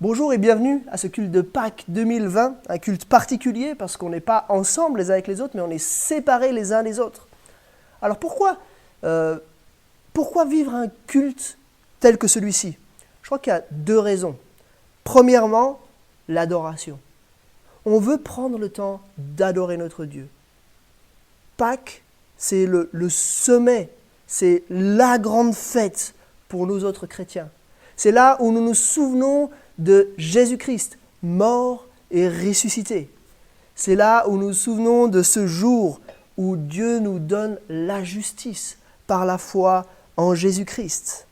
Bonjour et bienvenue à ce culte de Pâques 2020, un culte particulier parce qu'on n'est pas ensemble les uns avec les autres, mais on est séparés les uns des autres. Alors pourquoi vivre un culte tel que celui-ci? Je crois qu'il y a deux raisons. Premièrement, l'adoration. On veut prendre le temps d'adorer notre Dieu. Pâques, c'est le sommet, c'est la grande fête pour nous autres chrétiens. C'est là où nous nous souvenons de Jésus-Christ, mort et ressuscité. C'est là où nous nous souvenons de ce jour où Dieu nous donne la justice par la foi en Jésus-Christ.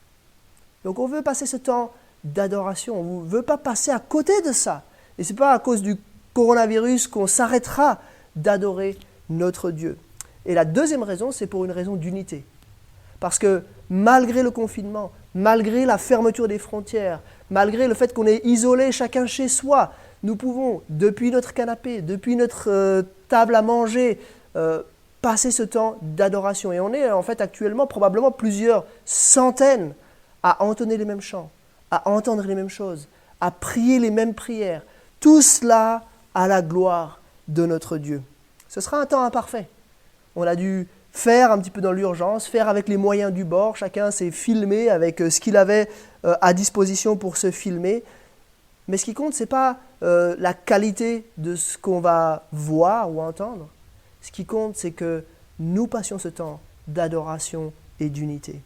Donc on veut passer ce temps d'adoration, on ne veut pas passer à côté de ça. Et ce n'est pas à cause du coronavirus qu'on s'arrêtera d'adorer notre Dieu. Et la deuxième raison, c'est pour une raison d'unité. Parce que malgré le confinement, malgré la fermeture des frontières, malgré le fait qu'on est isolé chacun chez soi, nous pouvons, depuis notre canapé, depuis notre table à manger, passer ce temps d'adoration. Et on est en fait actuellement probablement plusieurs centaines à entonner les mêmes chants, à entendre les mêmes choses, à prier les mêmes prières. Tout cela à la gloire de notre Dieu. Ce sera un temps imparfait. On a dû faire un petit peu dans l'urgence, faire avec les moyens du bord. Chacun s'est filmé avec ce qu'il avait à disposition pour se filmer. Mais ce qui compte, ce n'est pas la qualité de ce qu'on va voir ou entendre. Ce qui compte, c'est que nous passions ce temps d'adoration et d'unité.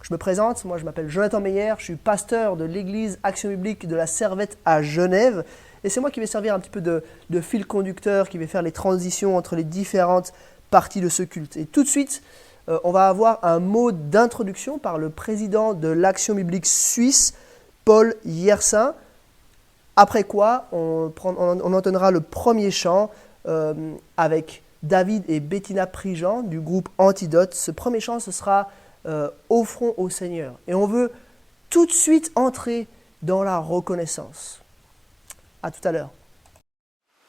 Je me présente, moi je m'appelle Jonathan Meyer, je suis pasteur de l'église Action Biblique de la Servette à Genève. Et c'est moi qui vais servir un petit peu de fil conducteur, qui vais faire les transitions entre les différentes partie de ce culte. Et tout de suite, on va avoir un mot d'introduction par le président de l'Action Biblique Suisse, Paul Yersin. Après quoi, on entendra le premier chant avec David et Bettina Prigent du groupe Antidote. Ce premier chant, ce sera Offrons au Seigneur. Et on veut tout de suite entrer dans la reconnaissance. À tout à l'heure.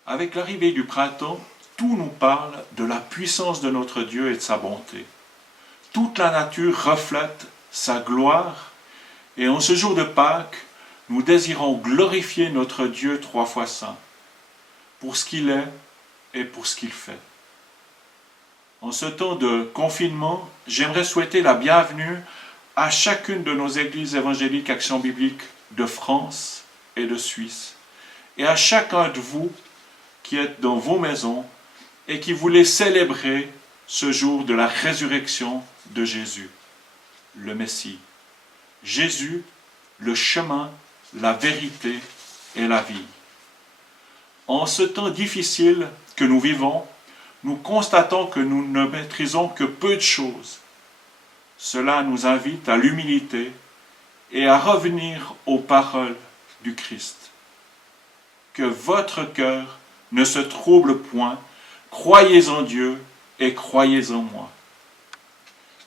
Avec l'arrivée du printemps, tout nous parle de la puissance de notre Dieu et de sa bonté. Toute la nature reflète sa gloire et en ce jour de Pâques, nous désirons glorifier notre Dieu trois fois saint, pour ce qu'il est et pour ce qu'il fait. En ce temps de confinement, j'aimerais souhaiter la bienvenue à chacune de nos églises évangéliques Action Biblique de France et de Suisse, et à chacun de vous qui êtes dans vos maisons et qui voulait célébrer ce jour de la résurrection de Jésus, le Messie. Jésus, le chemin, la vérité et la vie. En ce temps difficile que nous vivons, nous constatons que nous ne maîtrisons que peu de choses. Cela nous invite à l'humilité et à revenir aux paroles du Christ. Que votre cœur ne se trouble point. Croyez en Dieu et croyez en moi.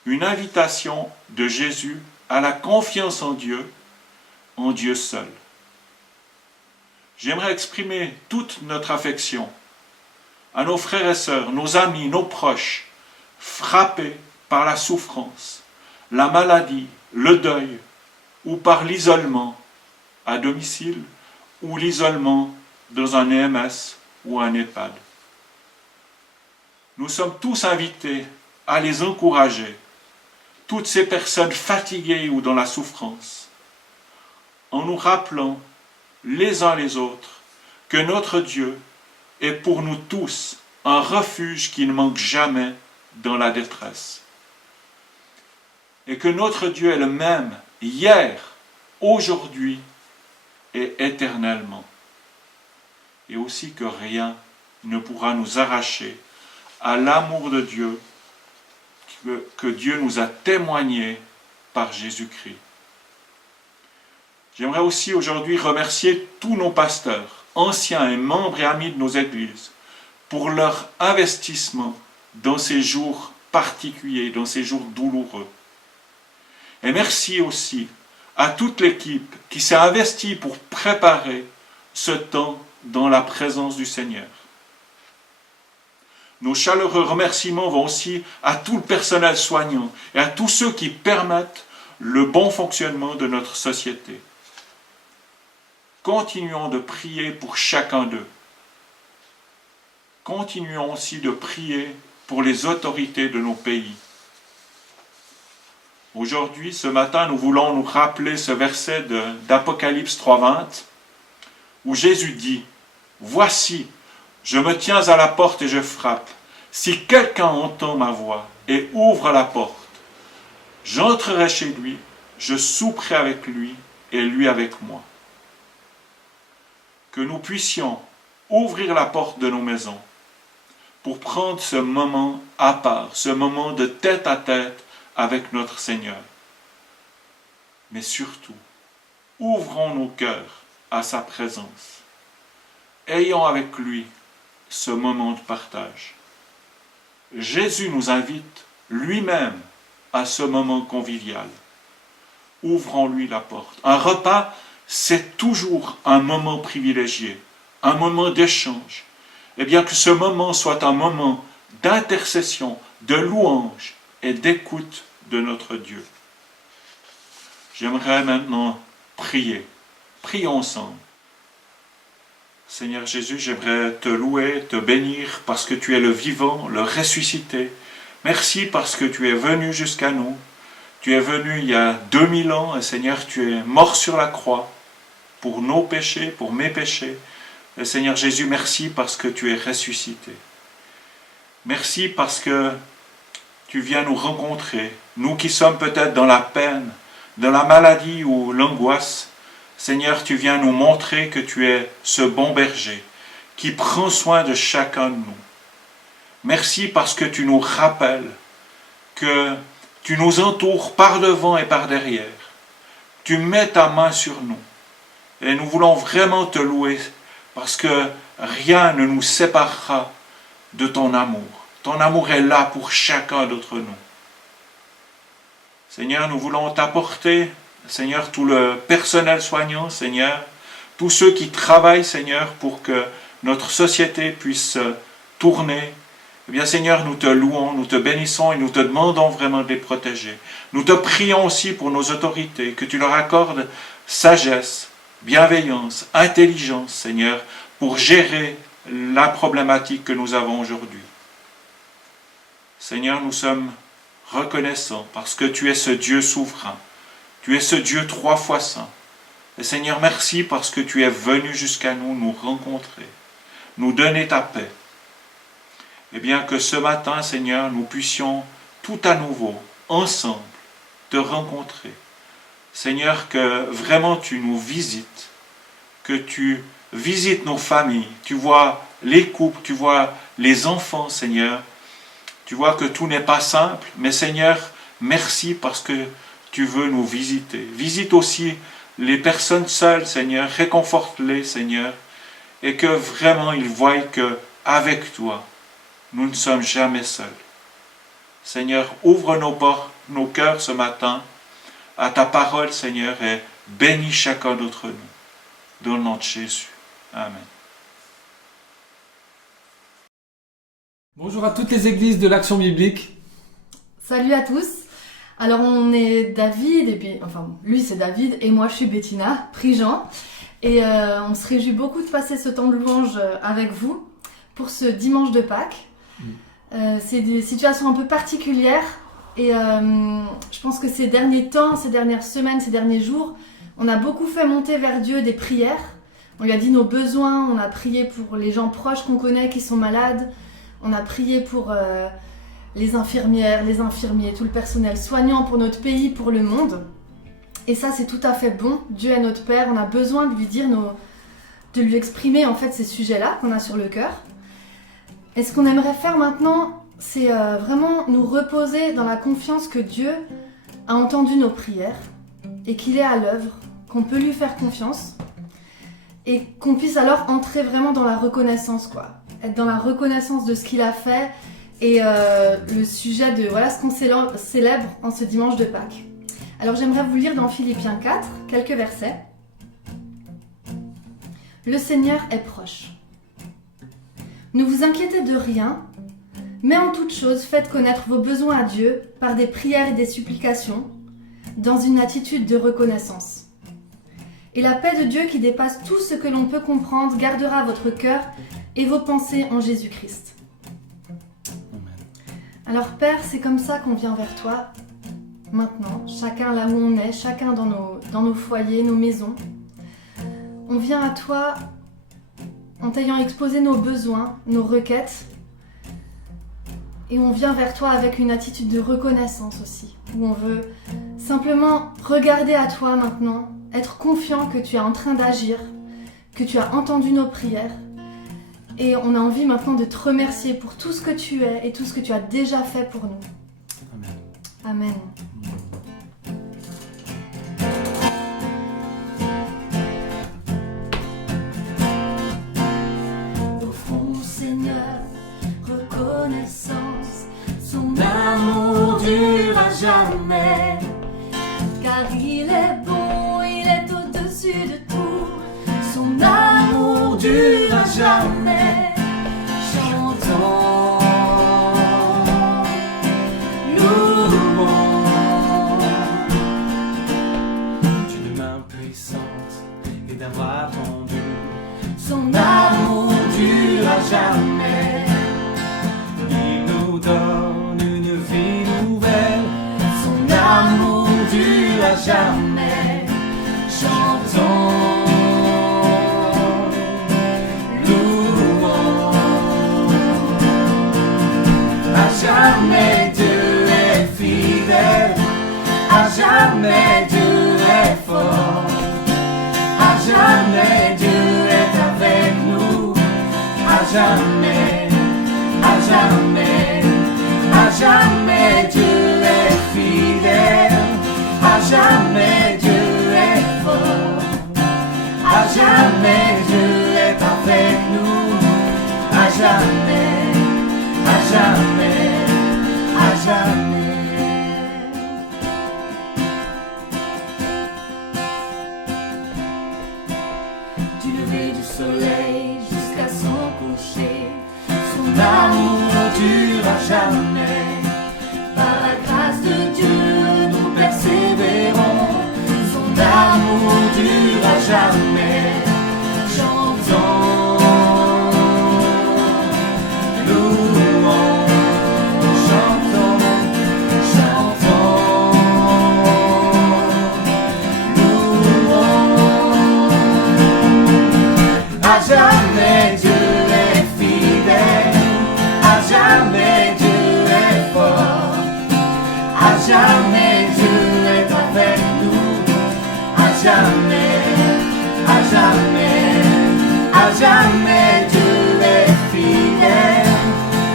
Une invitation de Jésus à la confiance en Dieu seul. J'aimerais exprimer toute notre affection à nos frères et sœurs, nos amis, nos proches, frappés par la souffrance, la maladie, le deuil, ou par l'isolement à domicile, ou l'isolement dans un EMS ou un EHPAD. Nous sommes tous invités à les encourager, toutes ces personnes fatiguées ou dans la souffrance, en nous rappelant les uns les autres que notre Dieu est pour nous tous un refuge qui ne manque jamais dans la détresse. Et que notre Dieu est le même hier, aujourd'hui et éternellement. Et aussi que rien ne pourra nous arracher à l'amour de Dieu que Dieu nous a témoigné par Jésus-Christ. J'aimerais aussi aujourd'hui remercier tous nos pasteurs, anciens et membres et amis de nos églises, pour leur investissement dans ces jours particuliers, dans ces jours douloureux. Et merci aussi à toute l'équipe qui s'est investie pour préparer ce temps dans la présence du Seigneur. Nos chaleureux remerciements vont aussi à tout le personnel soignant et à tous ceux qui permettent le bon fonctionnement de notre société. continuons de prier pour chacun d'eux. Continuons aussi de prier pour les autorités de nos pays. Aujourd'hui, ce matin, nous voulons nous rappeler ce verset d'Apocalypse 3:20, où Jésus dit, « Voici, je me tiens à la porte et je frappe. Si quelqu'un entend ma voix et ouvre la porte, j'entrerai chez lui, je souperai avec lui et lui avec moi. » Que nous puissions ouvrir la porte de nos maisons pour prendre ce moment à part, ce moment de tête à tête avec notre Seigneur. Mais surtout, ouvrons nos cœurs à sa présence. Ayons avec lui ce moment de partage. Jésus nous invite lui-même à ce moment convivial. Ouvrons-lui la porte. Un repas, c'est toujours un moment privilégié, un moment d'échange. Et bien que ce moment soit un moment d'intercession, de louange et d'écoute de notre Dieu. J'aimerais maintenant prier. Prions ensemble. Seigneur Jésus, j'aimerais te louer, te bénir parce que tu es le vivant, le ressuscité. Merci parce que tu es venu jusqu'à nous. Tu es venu il y a 2000 ans et Seigneur, tu es mort sur la croix pour nos péchés, pour mes péchés. Et Seigneur Jésus, merci parce que tu es ressuscité. Merci parce que tu viens nous rencontrer, nous qui sommes peut-être dans la peine, dans la maladie ou l'angoisse. Seigneur, tu viens nous montrer que tu es ce bon berger qui prend soin de chacun de nous. Merci parce que tu nous rappelles que tu nous entoures par devant et par derrière. Tu mets ta main sur nous. Et nous voulons vraiment te louer parce que rien ne nous séparera de ton amour. Ton amour est là pour chacun d'entre nous. Seigneur, nous voulons t'apporter, Seigneur, tout le personnel soignant, Seigneur, tous ceux qui travaillent, Seigneur, pour que notre société puisse tourner. Eh bien, Seigneur, nous te louons, nous te bénissons et nous te demandons vraiment de les protéger. Nous te prions aussi pour nos autorités, que tu leur accordes sagesse, bienveillance, intelligence, Seigneur, pour gérer la problématique que nous avons aujourd'hui. Seigneur, nous sommes reconnaissants parce que tu es ce Dieu souverain. Tu es ce Dieu 3 fois saint. Et Seigneur, merci parce que tu es venu jusqu'à nous, nous rencontrer, nous donner ta paix. Et bien que ce matin, Seigneur, nous puissions tout à nouveau, ensemble, te rencontrer. Seigneur, que vraiment tu nous visites, que tu visites nos familles. Tu vois les couples, tu vois les enfants, Seigneur. Tu vois que tout n'est pas simple, mais Seigneur, merci parce que tu veux nous visiter. Visite aussi les personnes seules, Seigneur, réconforte-les, Seigneur, et que vraiment ils voient que avec toi, nous ne sommes jamais seuls. Seigneur, ouvre nos cœurs ce matin à ta parole, Seigneur, et bénis chacun d'entre nous. Dans le nom de Jésus. Amen. Bonjour à toutes les églises de l'Action biblique. Salut à tous. Alors on est David, et puis, lui c'est David, et moi je suis Bettina, Prigent. Et on se réjouit beaucoup de passer ce temps de louange avec vous pour ce dimanche de Pâques. C'est des situations un peu particulières, et je pense que ces derniers temps, ces dernières semaines, ces derniers jours, on a beaucoup fait monter vers Dieu des prières. On lui a dit nos besoins, on a prié pour les gens proches qu'on connaît qui sont malades, on a prié pour les infirmières, les infirmiers, tout le personnel soignant pour notre pays, pour le monde. Et ça, c'est tout à fait bon. Dieu est notre Père, on a besoin de lui dire, de lui exprimer en fait ces sujets-là qu'on a sur le cœur. Et ce qu'on aimerait faire maintenant, c'est vraiment nous reposer dans la confiance que Dieu a entendu nos prières et qu'il est à l'œuvre, qu'on peut lui faire confiance et qu'on puisse alors entrer vraiment dans la reconnaissance, quoi. Être dans la reconnaissance de ce qu'il a fait et le sujet de ce qu'on célèbre en ce dimanche de Pâques. Alors j'aimerais vous lire dans Philippiens 4 quelques versets. Le Seigneur est proche. Ne vous inquiétez de rien, mais en toute chose faites connaître vos besoins à Dieu par des prières et des supplications, dans une attitude de reconnaissance. Et la paix de Dieu qui dépasse tout ce que l'on peut comprendre gardera votre cœur et vos pensées en Jésus-Christ. Alors Père, c'est comme ça qu'on vient vers toi, maintenant, chacun là où on est, chacun dans nos foyers, nos maisons. On vient à toi en t'ayant exposé nos besoins, nos requêtes, et on vient vers toi avec une attitude de reconnaissance aussi, où on veut simplement regarder à toi maintenant, être confiant que tu es en train d'agir, que tu as entendu nos prières, et on a envie maintenant de te remercier pour tout ce que tu es et tout ce que tu as déjà fait pour nous. Amen. Amen. Offrons au Seigneur reconnaissance, son amour dure à jamais, car il est bon, il est au-dessus de tout, son amour dure à jamais. Chantons, louons, d'une main puissante et d'un bras tendu, son amour dure à jamais. il nous donne une vie nouvelle, Son amour dure à jamais. Chantons, louons. À jamais Dieu est fidèle, à jamais Dieu est fort, à jamais Dieu est avec nous, à jamais, à jamais, à jamais Dieu est fidèle, à jamais Dieu est fort, à jamais Dieu est avec nous, à jamais, à jamais, à jamais. Du lever du soleil jusqu'à son coucher, son amour dure à jamais. Par la grâce de Dieu, nous persévérons, son amour dure à jamais. Chantons, louons, chantons, chantons, louons. À jamais Dieu est fidèle, à jamais Dieu est fort, à jamais Dieu est avec nous, à jamais, à jamais, à jamais Dieu est fidèle,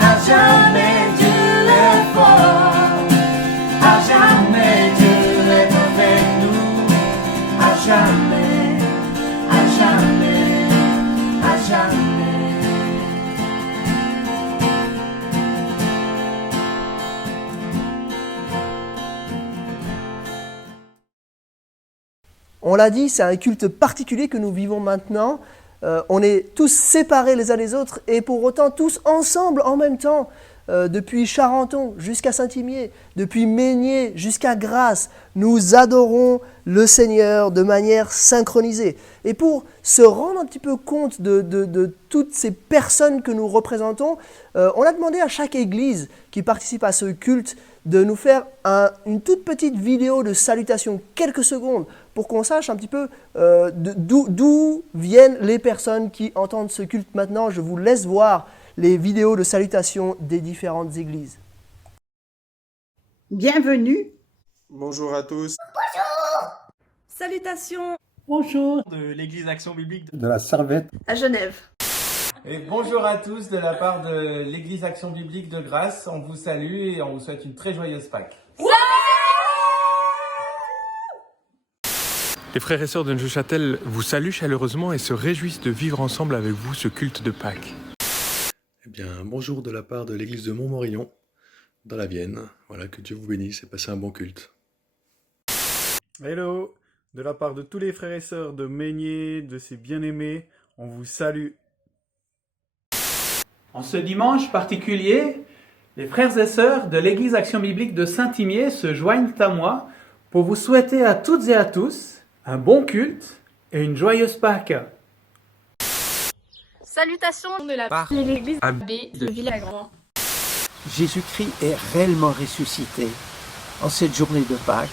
à jamais Dieu est fort, à jamais Dieu est avec nous, à jamais, à jamais, à jamais. On l'a dit, c'est un culte particulier que nous vivons maintenant. On est tous séparés les uns des autres et pour autant tous ensemble en même temps. Depuis Charenton jusqu'à Saint-Imier, depuis Meignier jusqu'à Grasse, nous adorons le Seigneur de manière synchronisée. Et pour se rendre un petit peu compte de toutes ces personnes que nous représentons, on a demandé à chaque église qui participe à ce culte de nous faire une toute petite vidéo de salutation, quelques secondes, pour qu'on sache un petit peu d'où viennent les personnes qui entendent ce culte maintenant. Je vous laisse voir les vidéos de salutation des différentes églises. Bienvenue. Bonjour à tous. Salutations Bonjour de l'église Action Biblique de la Servette à Genève. Et bonjour à tous de la part de l'église Action Biblique de Grasse. On vous salue et on vous souhaite une très joyeuse Pâques. Les frères et sœurs de Neuchâtel vous saluent chaleureusement et se réjouissent de vivre ensemble avec vous ce culte de Pâques. Eh bien, bonjour de la part de l'église de Montmorillon, dans la Vienne. Voilà, que Dieu vous bénisse et passez un bon culte. Hello, de la part de tous les frères et sœurs de Meignier, de ses bien-aimés, on vous salue. En ce dimanche particulier, les frères et sœurs de l'église Action Biblique de Saint-Imier se joignent à moi pour vous souhaiter à toutes et à tous un bon culte et une joyeuse Pâques. Salutations de la part de l'église abbé de Villagrand. Jésus-Christ est réellement ressuscité. En cette journée de Pâques,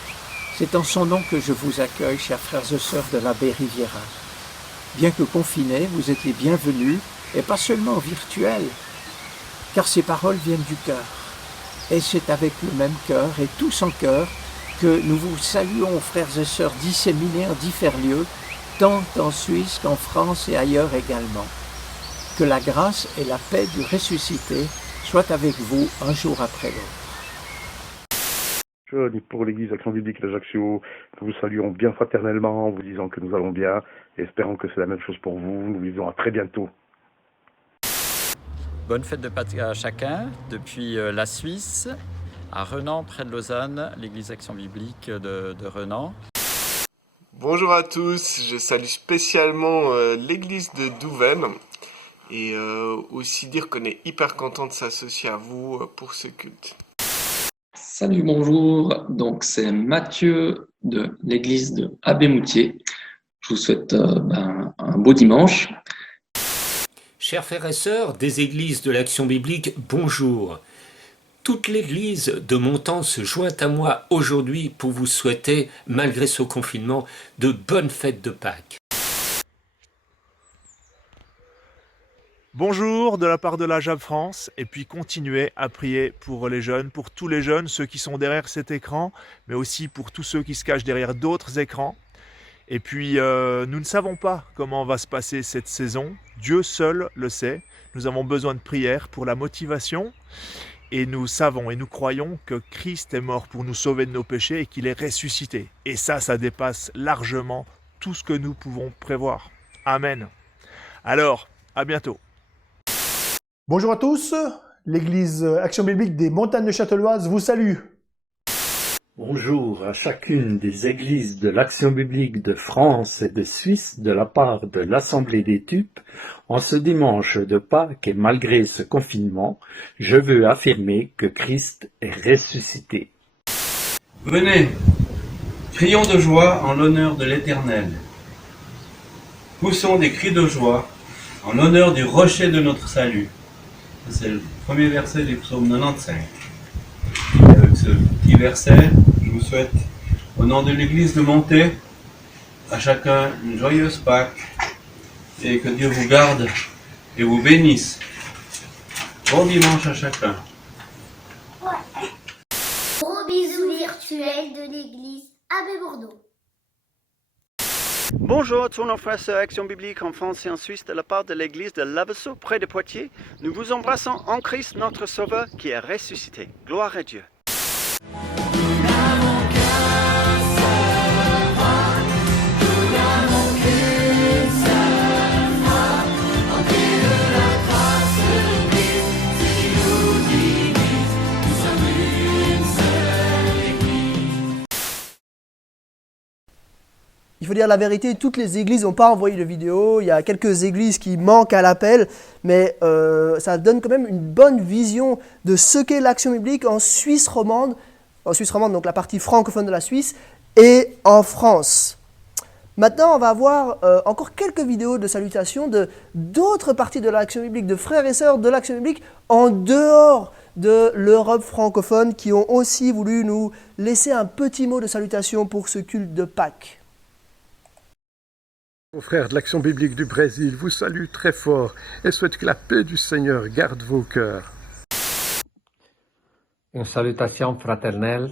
c'est en son nom que je vous accueille, chers frères et sœurs de l'abbé Riviera. Bien que confinés, vous êtes les bienvenus, et pas seulement virtuels, car ces paroles viennent du cœur. Et c'est avec le même cœur et tous en cœur que nous vous saluons, frères et sœurs disséminés en divers lieux, tant en Suisse qu'en France et ailleurs également. Que la grâce et la paix du ressuscité soient avec vous un jour après l'autre. Pour l'Église Action Biblique d'Ajaccio, nous vous saluons bien fraternellement en vous disant que nous allons bien et espérons que c'est la même chose pour vous. Nous vous disons à très bientôt. Bonne fête de Pâques à chacun depuis la Suisse, à Renan, près de Lausanne, l'Église Action Biblique de Renan. Bonjour à tous, je salue spécialement l'église de Douven et aussi dire qu'on est hyper content de s'associer à vous pour ce culte. Salut, bonjour, donc c'est Mathieu de l'église de Abbé-Moutier. Je vous souhaite un beau dimanche. Chers frères et sœurs des églises de l'Action biblique, bonjour. Toute l'église de Montant se joint à moi aujourd'hui pour vous souhaiter, malgré ce confinement, de bonnes fêtes de Pâques. Bonjour de la part de la JAB France, et puis continuez à prier pour les jeunes, pour tous les jeunes, ceux qui sont derrière cet écran, mais aussi pour tous ceux qui se cachent derrière d'autres écrans. Et puis, nous ne savons pas comment va se passer cette saison. Dieu seul le sait. Nous avons besoin de prière pour la motivation. Et nous savons et nous croyons que Christ est mort pour nous sauver de nos péchés et qu'il est ressuscité. Et ça dépasse largement tout ce que nous pouvons prévoir. Amen. Alors, à bientôt. Bonjour à tous. L'Église Action Biblique des Montagnes Châteloises vous salue. Bonjour à chacune des églises de l'Action biblique de France et de Suisse de la part de l'Assemblée des Tupes. En ce dimanche de Pâques et malgré ce confinement, je veux affirmer que Christ est ressuscité. Venez, crions de joie en l'honneur de l'Éternel. Poussons des cris de joie en l'honneur du rocher de notre salut. C'est le premier verset du psaume 95. Et avec ce petit verset, je vous souhaite, au nom de l'église de Monté, à chacun une joyeuse Pâques et que Dieu vous garde et vous bénisse. Bon dimanche à chacun. Gros bisous virtuels de l'église Abbé Bordeaux. Bonjour à tous nos frères et sœurs Action Biblique en France et en Suisse de la part de l'église de Lavesseau près de Poitiers. Nous vous embrassons en Christ notre Sauveur qui est ressuscité. Gloire à Dieu. Il faut dire la vérité, toutes les églises n'ont pas envoyé de vidéo, il y a quelques églises qui manquent à l'appel, mais ça donne quand même une bonne vision de ce qu'est l'Action biblique en Suisse romande, donc la partie francophone de la Suisse, et en France. Maintenant, on va voir encore quelques vidéos de salutations de d'autres parties de l'Action biblique, de frères et sœurs de l'Action biblique en dehors de l'Europe francophone qui ont aussi voulu nous laisser un petit mot de salutation pour ce culte de Pâques. Aux frères de l'Action biblique du Brésil vous salue très fort et souhaite que la paix du Seigneur garde vos cœurs. Une salutation fraternelle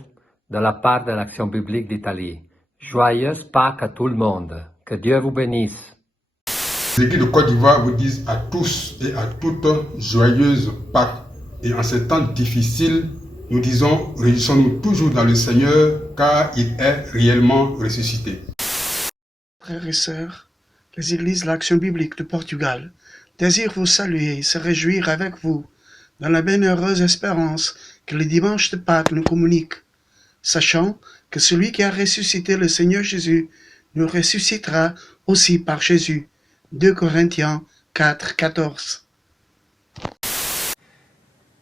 de la part de l'Action biblique d'Italie. Joyeuse Pâques à tout le monde. Que Dieu vous bénisse. Les églises de Côte d'Ivoire vous disent à tous et à toutes joyeuses Pâques. Et en ces temps difficiles, nous disons, réjouissons-nous toujours dans le Seigneur car il est réellement ressuscité. Frères et sœurs, les églises de l'Action biblique de Portugal désirent vous saluer et se réjouir avec vous dans la bienheureuse espérance que le dimanche de Pâques nous communique, sachant que celui qui a ressuscité le Seigneur Jésus nous ressuscitera aussi par Jésus. 2 Corinthiens 4, 14.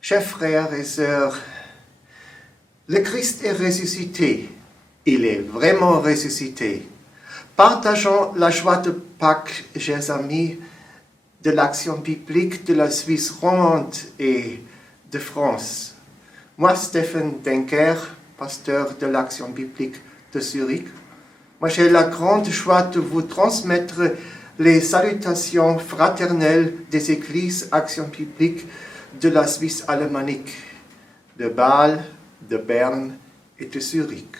Chers frères et sœurs, le Christ est ressuscité. Il est vraiment ressuscité. Partageons la joie de Pâques, chers amis, de l'Action biblique de la Suisse romande et de France. Moi, Stéphane Denker, pasteur de l'Action biblique de Zurich, moi j'ai la grande joie de vous transmettre les salutations fraternelles des églises Action biblique de la Suisse alémanique, de Bâle, de Berne et de Zurich.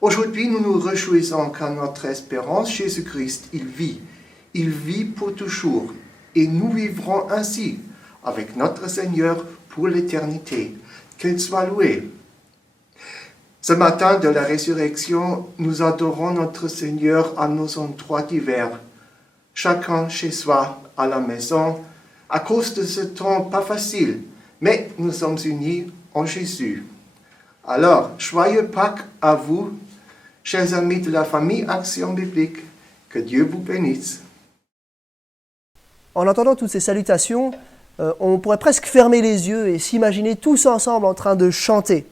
Aujourd'hui, nous nous réjouissons car notre espérance, Jésus-Christ, il vit pour toujours, et nous vivrons ainsi avec notre Seigneur pour l'éternité. Qu'il soit loué. Ce matin de la résurrection, nous adorons notre Seigneur à nos endroits divers, chacun chez soi, à la maison, à cause de ce temps pas facile, mais nous sommes unis en Jésus. Alors, joyeux Pâques à vous, chers amis de la famille Action biblique, que Dieu vous bénisse. En entendant toutes ces salutations, on pourrait presque fermer les yeux et s'imaginer tous ensemble en train de chanter.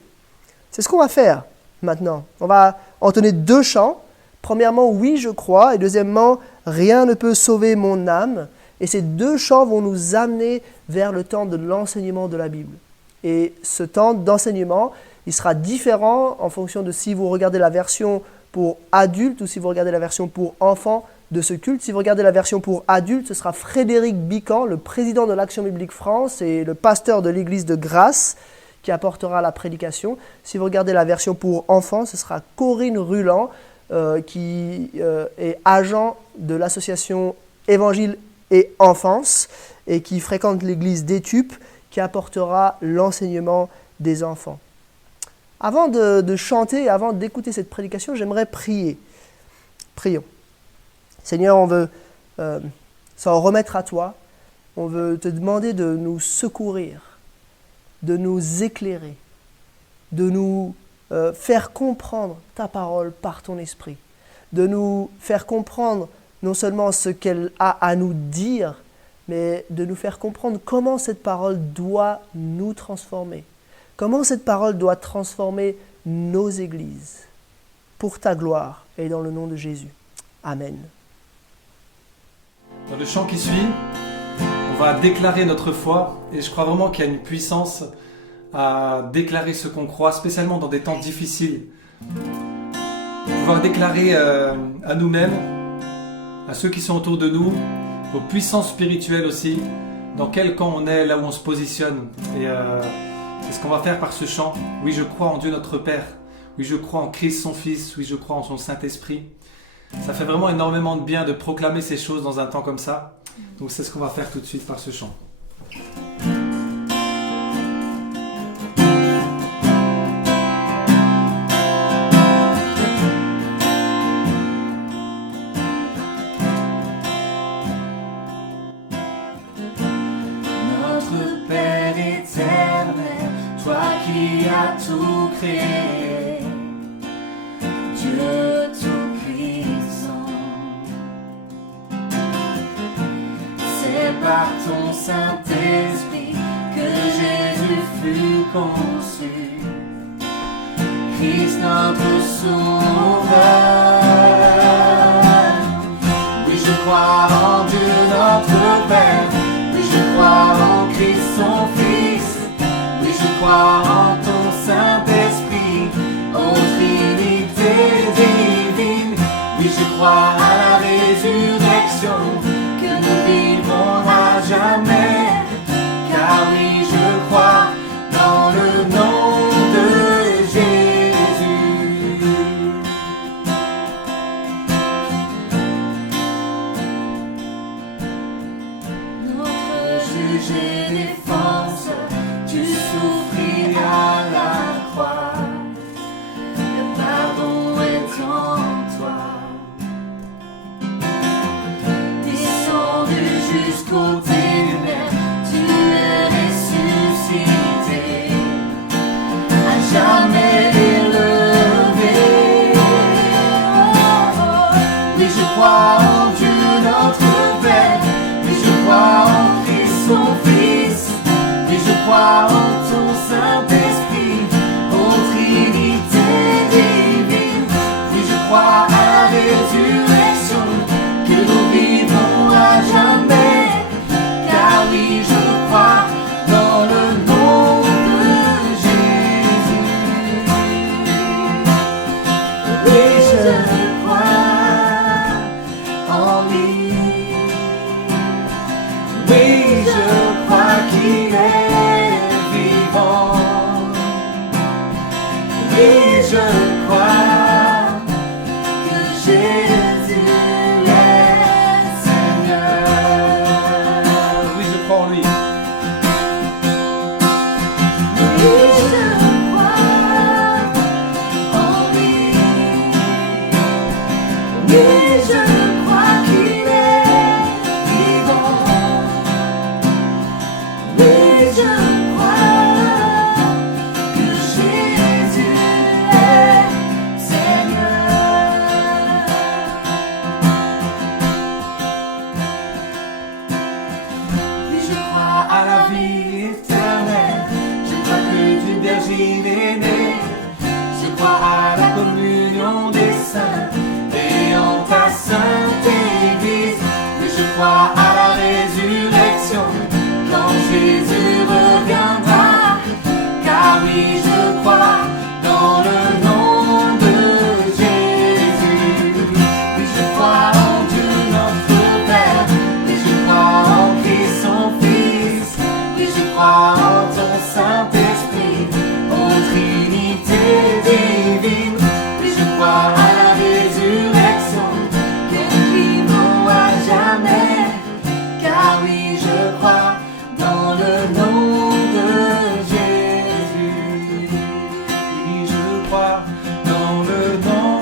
C'est ce qu'on va faire maintenant. On va entonner 2 chants. Premièrement, oui, je crois. Et deuxièmement, rien ne peut sauver mon âme. Et ces 2 chants vont nous amener vers le temps de l'enseignement de la Bible. Et ce temps d'enseignement, il sera différent en fonction de si vous regardez la version pour adultes ou si vous regardez la version pour enfants de ce culte. Si vous regardez la version pour adultes, ce sera Frédéric Bican, le président de l'Action biblique France et le pasteur de l'église de Grasse, qui apportera la prédication. Si vous regardez la version pour enfants, ce sera Corinne Ruland, qui est agent de l'association Évangile et Enfance et qui fréquente l'église d'Étupe, qui apportera l'enseignement des enfants. Avant de chanter, avant d'écouter cette prédication, j'aimerais prier. Prions. Seigneur, on veut s'en remettre à toi. On veut te demander de nous secourir, de nous éclairer, de nous faire comprendre ta parole par ton esprit, de nous faire comprendre non seulement ce qu'elle a à nous dire, mais de nous faire comprendre comment cette parole doit nous transformer, comment cette parole doit transformer nos églises, pour ta gloire et dans le nom de Jésus. Amen. Dans le chant qui suit, on va déclarer notre foi et je crois vraiment qu'il y a une puissance à déclarer ce qu'on croit, spécialement dans des temps difficiles. Pouvoir déclarer à nous-mêmes, à ceux qui sont autour de nous, aux puissances spirituelles aussi, dans quel camp on est, là où on se positionne. Et c'est ce qu'on va faire par ce chant. Oui, je crois en Dieu notre Père. Oui, je crois en Christ son Fils. Oui, je crois en son Saint-Esprit. Ça fait vraiment énormément de bien de proclamer ces choses dans un temps comme ça. Donc c'est ce qu'on va faire tout de suite par ce chant. Notre Père éternel, toi qui as tout créé, Dieu tout-puissant, c'est par ton Saint-Esprit que Jésus fut conçu, Christ notre Sauveur. Oui, je crois en Dieu notre Père, oui, je crois en Christ son Fils, oui, je crois en ton Saint-Esprit, ô Trinité divine. Oui, je crois à la résurrection, que nous vivrons à jamais. Car oui, je crois dans le nom de Jésus. Notre juge et défense, tu souffris à la croix. Le pardon est en toi. Descendu jusqu'au ténèbres, tu es ressuscité, à jamais élevé. Oui, je crois en Dieu notre Père, oui, je crois en Christ son Fils, oui, je crois en ton Saint-Esprit, ô Trinité divine. Oui, je crois à la vérité. je crois que Jésus est Seigneur. Oui, je crois en lui. Oui, je crois en lui. Oui, je crois qu'il est vivant. Oui, je crois que Jésus est Seigneur. Oui, je crois à la vie éternelle. Je crois que d'une Vierge est né. Je crois à la communion des saints et en ta sainte Église. Oui, je crois à la résurrection quand Jésus reviendra. Car oui, je crois dans le nom de Jésus. Oui, je crois en Dieu notre Père. Oui, je crois en Christ son Fils. Oui, je crois en ton Saint-Esprit, ô Trinité divine. Oui, je crois à la résurrection qui vivons à jamais. Car oui, je crois dans le nom de Jésus. Oui, je crois dans le nom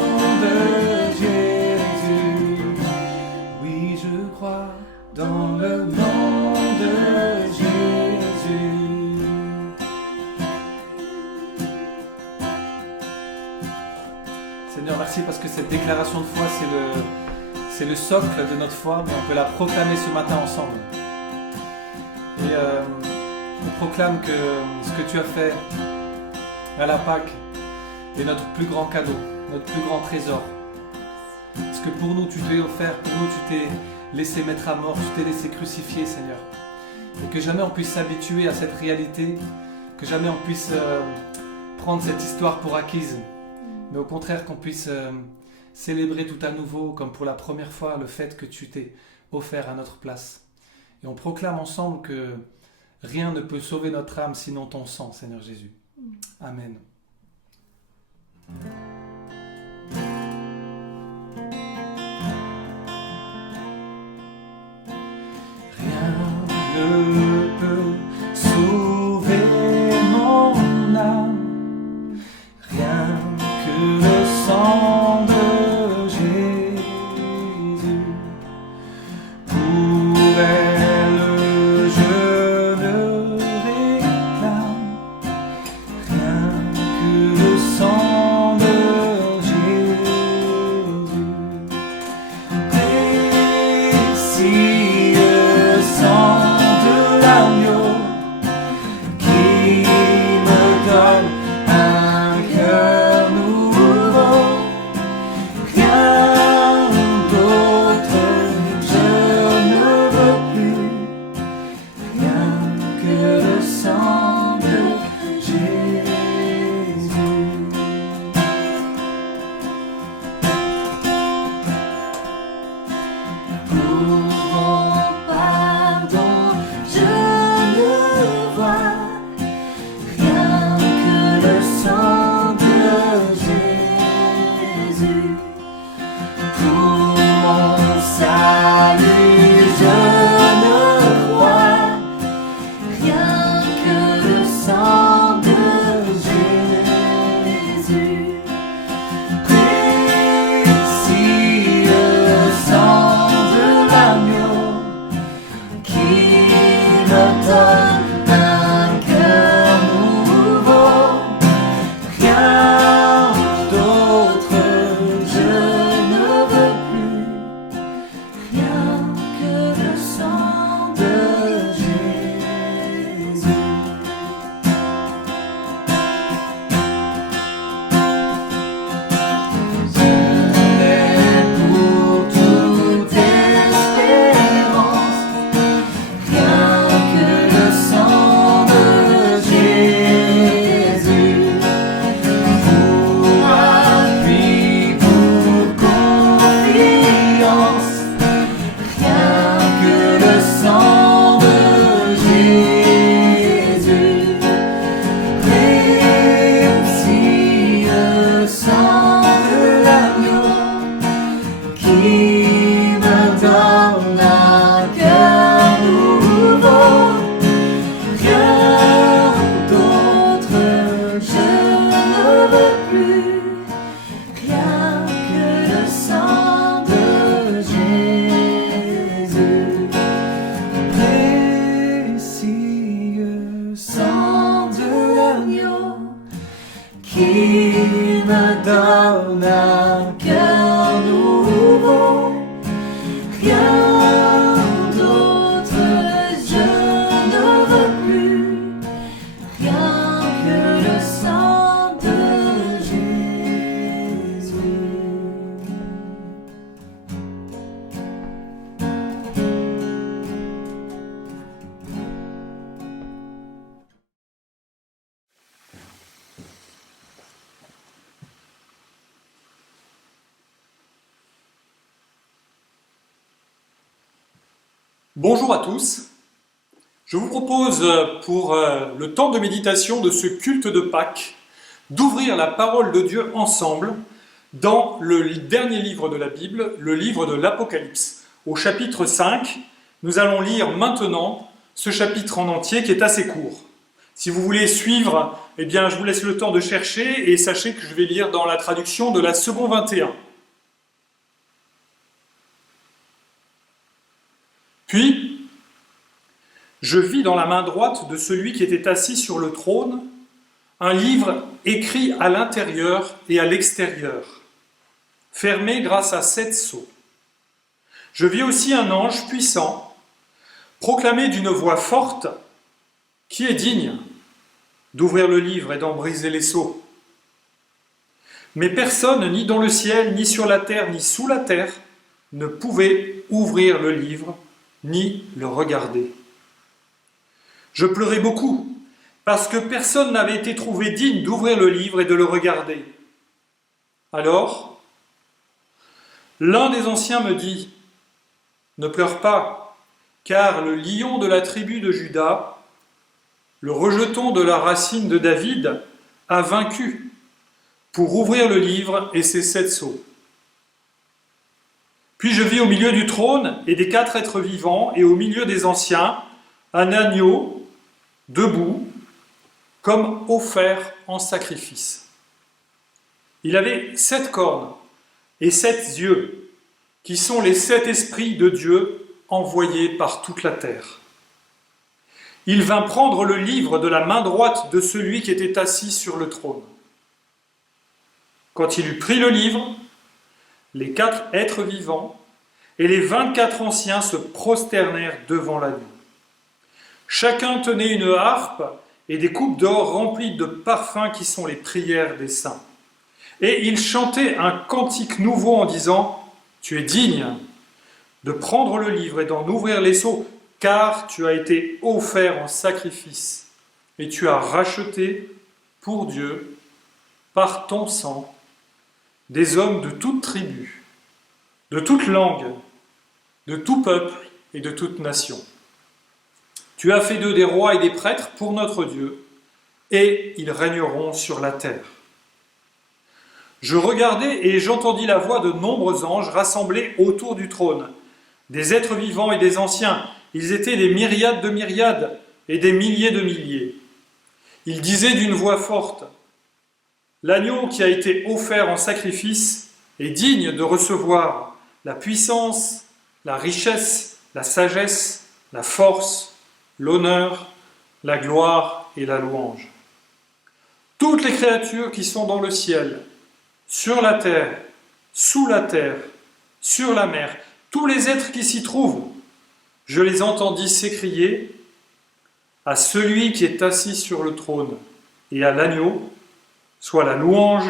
de Jésus. Oui, je crois dans le nom de Jésus. Seigneur, merci parce que cette déclaration de foi, c'est le socle de notre foi, mais on peut la proclamer ce matin ensemble. Et on proclame que ce que tu as fait à la Pâque est notre plus grand cadeau, notre plus grand trésor. Parce que pour nous, tu t'es offert, pour nous, tu t'es laissé mettre à mort, tu t'es laissé crucifier, Seigneur. Et que jamais on puisse s'habituer à cette réalité, que jamais on puisse prendre cette histoire pour acquise, mais au contraire qu'on puisse célébrer tout à nouveau, comme pour la première fois, le fait que tu t'es offert à notre place. Et on proclame ensemble que rien ne peut sauver notre âme sinon ton sang, Seigneur Jésus. Amen. Ne peut sauver mon âme, rien que le sang de Jésus. Pour elle, je ne réclame rien que le sang de Jésus. Précieux sang de l'agneau qui me donne un cœur nouveau. Rien d'autre je ne veux plus. Bonjour à tous. Je vous propose pour le temps de méditation de ce culte de Pâques d'ouvrir la parole de Dieu ensemble dans le dernier livre de la Bible, le livre de l'Apocalypse. Au chapitre 5, nous allons lire maintenant ce chapitre en entier qui est assez court. Si vous voulez suivre, eh bien, je vous laisse le temps de chercher et sachez que je vais lire dans la traduction de la seconde 21. Puis, je vis dans la main droite de celui qui était assis sur le trône un livre écrit à l'intérieur et à l'extérieur, fermé grâce à 7 sceaux. Je vis aussi un ange puissant proclamer d'une voix forte « Qui est digne d'ouvrir le livre et d'en briser les sceaux ?» Mais personne, ni dans le ciel, ni sur la terre, ni sous la terre, ne pouvait ouvrir le livre ni le regarder. Je pleurais beaucoup, parce que personne n'avait été trouvé digne d'ouvrir le livre et de le regarder. Alors, l'un des anciens me dit, « Ne pleure pas, car le lion de la tribu de Juda, le rejeton de la racine de David, a vaincu pour ouvrir le livre et ses 7 sceaux. » Puis je vis au milieu du trône et des 4 êtres vivants et au milieu des anciens un agneau debout comme offert en sacrifice. Il avait 7 cornes et 7 yeux qui sont les 7 esprits de Dieu envoyés par toute la terre. Il vint prendre le livre de la main droite de celui qui était assis sur le trône. Quand il eut pris le livre, les 4 êtres vivants et les 24 anciens se prosternèrent devant l'agneau. Chacun tenait une harpe et des coupes d'or remplies de parfums qui sont les prières des saints. Et ils chantaient un cantique nouveau en disant « Tu es digne de prendre le livre et d'en ouvrir les sceaux, car tu as été offert en sacrifice et tu as racheté pour Dieu, par ton sang, des hommes de toute tribu, de toute langue, de tout peuple et de toute nation. Tu as fait d'eux des rois et des prêtres pour notre Dieu, et ils régneront sur la terre. Je regardai et j'entendis la voix de nombreux anges rassemblés autour du trône, des êtres vivants et des anciens. Ils étaient des myriades de myriades et des milliers de milliers. Ils disaient d'une voix forte, « L'agneau qui a été offert en sacrifice est digne de recevoir la puissance, la richesse, la sagesse, la force, l'honneur, la gloire et la louange. Toutes les créatures qui sont dans le ciel, sur la terre, sous la terre, sur la mer, tous les êtres qui s'y trouvent, je les entendis s'écrier à celui qui est assis sur le trône et à l'agneau, soit la louange,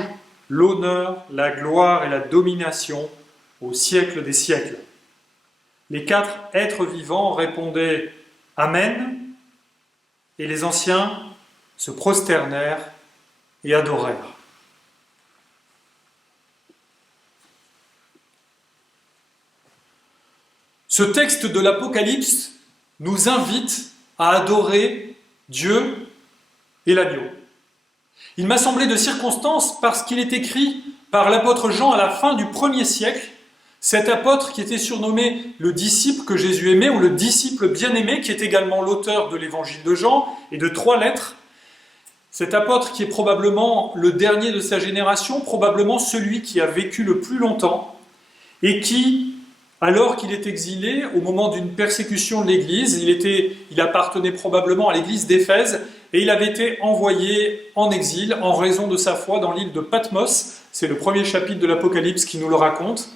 l'honneur, la gloire et la domination au siècle des siècles. Les 4 êtres vivants répondaient « Amen » et les anciens se prosternèrent et adorèrent. Ce texte de l'Apocalypse nous invite à adorer Dieu et l'agneau. Il m'a semblé de circonstance parce qu'il est écrit par l'apôtre Jean à la fin du 1er siècle, cet apôtre qui était surnommé le disciple que Jésus aimait, ou le disciple bien-aimé, qui est également l'auteur de l'évangile de Jean et de 3 lettres. Cet apôtre qui est probablement le dernier de sa génération, probablement celui qui a vécu le plus longtemps, et qui, alors qu'il est exilé, au moment d'une persécution de l'Église, il appartenait probablement à l'Église d'Éphèse, et il avait été envoyé en exil en raison de sa foi dans l'île de Patmos. C'est le 1er chapitre de l'Apocalypse qui nous le raconte.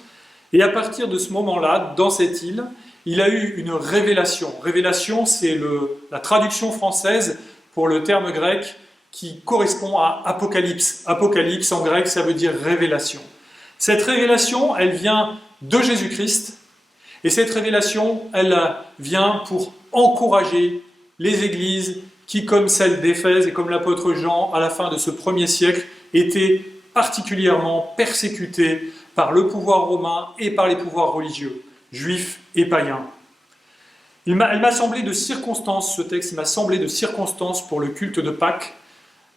Et à partir de ce moment-là, dans cette île, il a eu une révélation. Révélation, c'est la traduction française pour le terme grec qui correspond à apocalypse. Apocalypse, en grec, ça veut dire révélation. Cette révélation, elle vient de Jésus-Christ. Et cette révélation, elle vient pour encourager les églises qui, comme celle d'Éphèse et comme l'apôtre Jean, à la fin de ce 1er siècle, étaient particulièrement persécutées par le pouvoir romain et par les pouvoirs religieux, juifs et païens. Elle m'a semblé de circonstance, ce texte, il m'a semblé de circonstance pour le culte de Pâques,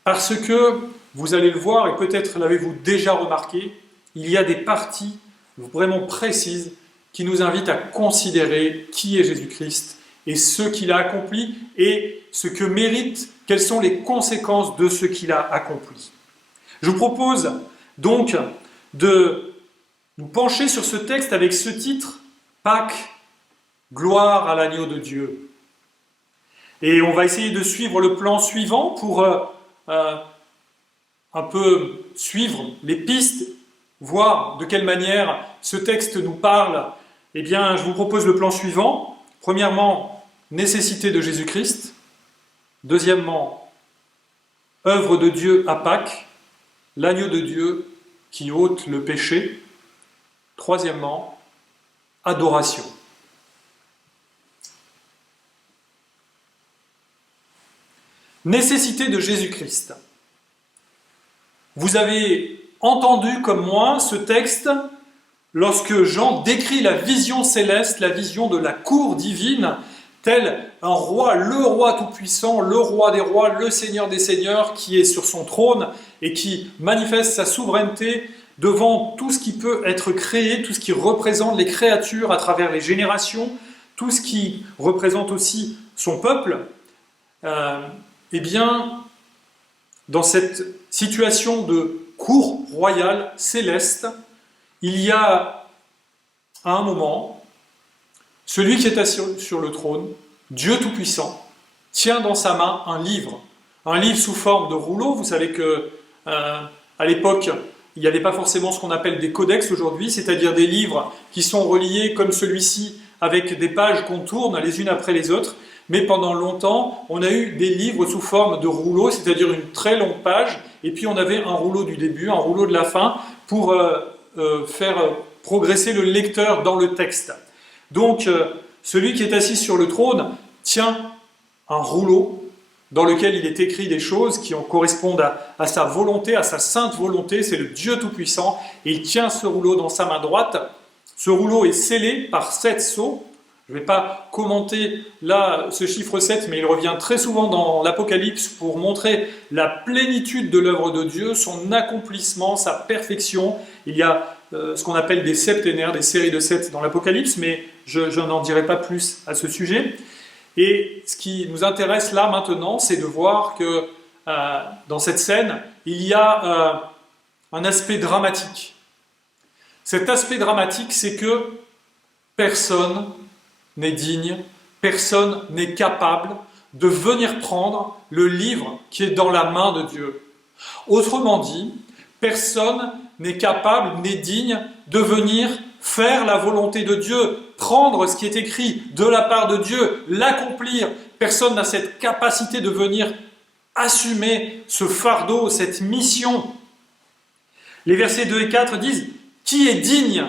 parce que, vous allez le voir, et peut-être l'avez-vous déjà remarqué, il y a des parties vraiment précises qui nous invitent à considérer qui est Jésus-Christ et ce qu'il a accompli et ce que mérite, quelles sont les conséquences de ce qu'il a accompli. Je vous propose donc de nous pencher sur ce texte avec ce titre, Pâques, gloire à l'agneau de Dieu. Et on va essayer de suivre le plan suivant pour un peu suivre les pistes, voir de quelle manière ce texte nous parle. Eh bien, je vous propose le plan suivant. Premièrement, nécessité de Jésus-Christ. Deuxièmement, œuvre de Dieu à Pâques, l'agneau de Dieu qui ôte le péché. Troisièmement, adoration. Nécessité de Jésus-Christ. Vous avez entendu comme moi ce texte lorsque Jean décrit la vision céleste, la vision de la cour divine, tel un roi, le roi tout-puissant, le roi des rois, le seigneur des seigneurs qui est sur son trône et qui manifeste sa souveraineté devant tout ce qui peut être créé, tout ce qui représente les créatures à travers les générations, tout ce qui représente aussi son peuple. Eh bien, dans cette situation de cour royale céleste, il y a à un moment, celui qui est assis sur le trône, Dieu Tout-Puissant, tient dans sa main un livre sous forme de rouleau. Vous savez que à l'époque, il n'y avait pas forcément ce qu'on appelle des codex aujourd'hui, c'est-à-dire des livres qui sont reliés comme celui-ci avec des pages qu'on tourne les unes après les autres. Mais pendant longtemps, on a eu des livres sous forme de rouleau, c'est-à-dire une très longue page, et puis on avait un rouleau du début, un rouleau de la fin, pour faire progresser le lecteur dans le texte. Donc, celui qui est assis sur le trône tient un rouleau dans lequel il est écrit des choses qui correspondent à sa volonté, à sa sainte volonté, c'est le Dieu Tout-Puissant, et il tient ce rouleau dans sa main droite. Ce rouleau est scellé par 7 sceaux. Je ne vais pas commenter là ce chiffre 7, mais il revient très souvent dans l'Apocalypse pour montrer la plénitude de l'œuvre de Dieu, son accomplissement, sa perfection. Il y a ce qu'on appelle des septénaires, des séries de 7 dans l'Apocalypse, mais je n'en dirai pas plus à ce sujet. Et ce qui nous intéresse là maintenant, c'est de voir que dans cette scène, il y a un aspect dramatique. Cet aspect dramatique, c'est que personne n'est digne, personne n'est capable de venir prendre le livre qui est dans la main de Dieu. Autrement dit, personne n'est capable, n'est digne de venir faire la volonté de Dieu, prendre ce qui est écrit de la part de Dieu, l'accomplir. Personne n'a cette capacité de venir assumer ce fardeau, cette mission. Les versets 2 et 4 disent « Qui est digne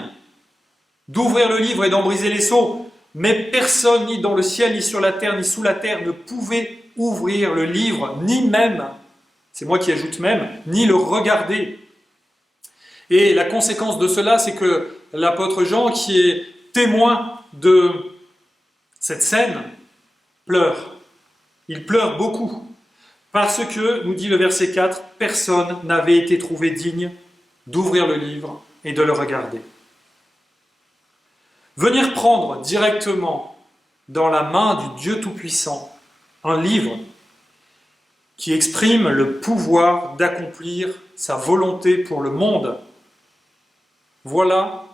d'ouvrir le livre et d'en briser les sceaux ?» Mais personne, ni dans le ciel, ni sur la terre, ni sous la terre, ne pouvait ouvrir le livre, ni même, c'est moi qui ajoute même, ni le regarder. Et la conséquence de cela, c'est que l'apôtre Jean, qui est témoin de cette scène, pleure. Il pleure beaucoup, parce que, nous dit le verset 4, personne n'avait été trouvé digne d'ouvrir le livre et de le regarder. Venir prendre directement dans la main du Dieu Tout-Puissant un livre qui exprime le pouvoir d'accomplir sa volonté pour le monde, voilà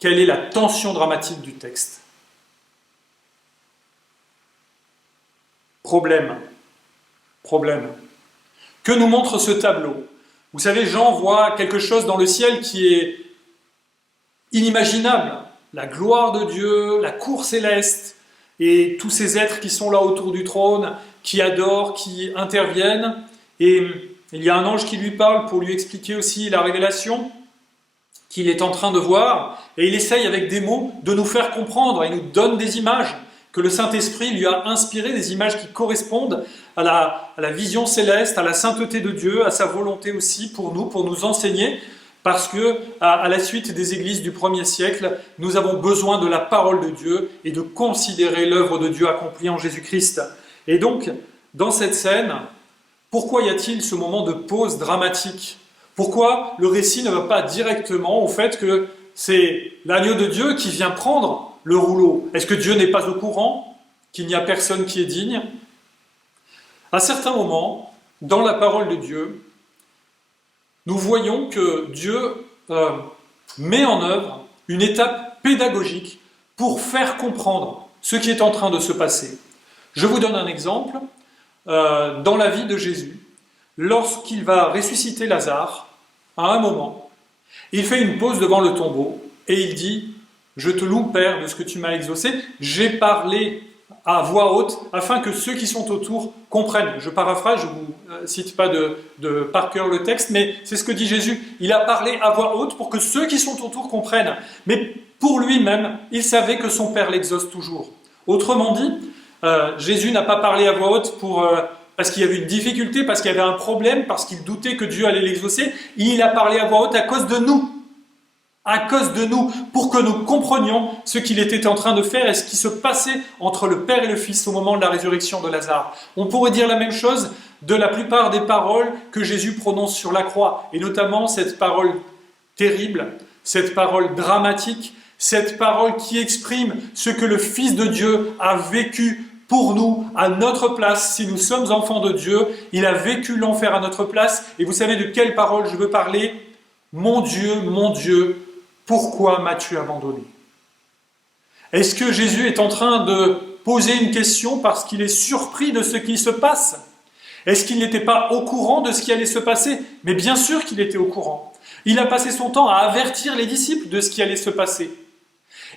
quelle est la tension dramatique du texte. Problème. Que nous montre ce tableau? Vous savez, Jean voit quelque chose dans le ciel qui est inimaginable. La gloire de Dieu, la cour céleste, et tous ces êtres qui sont là autour du trône, qui adorent, qui interviennent. Et il y a un ange qui lui parle pour lui expliquer aussi la révélation qu'il est en train de voir. Et il essaye avec des mots de nous faire comprendre. Il nous donne des images que le Saint-Esprit lui a inspirées, des images qui correspondent à la vision céleste, à la sainteté de Dieu, à sa volonté aussi pour nous enseigner. Parce que, à la suite des églises du 1er siècle, nous avons besoin de la parole de Dieu et de considérer l'œuvre de Dieu accomplie en Jésus-Christ. Et donc, dans cette scène, pourquoi y a-t-il ce moment de pause dramatique? Pourquoi le récit ne va pas directement au fait que c'est l'agneau de Dieu qui vient prendre le rouleau? Est-ce que Dieu n'est pas au courant qu'il n'y a personne qui est digne? À certains moments, dans la parole de Dieu, nous voyons que Dieu met en œuvre une étape pédagogique pour faire comprendre ce qui est en train de se passer. Je vous donne un exemple. Dans la vie de Jésus, lorsqu'il va ressusciter Lazare, à un moment, il fait une pause devant le tombeau et il dit « Je te loue, Père, de ce que tu m'as exaucé. J'ai parlé à voix haute afin que ceux qui sont autour comprennent. » Je paraphrase, je ne vous cite pas par cœur le texte, mais c'est ce que dit Jésus. Il a parlé à voix haute pour que ceux qui sont autour comprennent. Mais pour lui-même, il savait que son Père l'exauce toujours. Autrement dit, Jésus n'a pas parlé à voix haute parce qu'il y avait une difficulté, parce qu'il y avait un problème, parce qu'il doutait que Dieu allait l'exaucer. Il a parlé à voix haute à cause de nous. À cause de nous, pour que nous comprenions ce qu'il était en train de faire et ce qui se passait entre le Père et le Fils au moment de la résurrection de Lazare. On pourrait dire la même chose de la plupart des paroles que Jésus prononce sur la croix, et notamment cette parole terrible, cette parole dramatique, cette parole qui exprime ce que le Fils de Dieu a vécu pour nous, à notre place. Si nous sommes enfants de Dieu, il a vécu l'enfer à notre place. Et vous savez de quelle parole je veux parler? Mon Dieu, pourquoi m'as-tu abandonné? Est-ce que Jésus est en train de poser une question parce qu'il est surpris de ce qui se passe? Est-ce qu'il n'était pas au courant de ce qui allait se passer? Mais bien sûr qu'il était au courant. Il a passé son temps à avertir les disciples de ce qui allait se passer.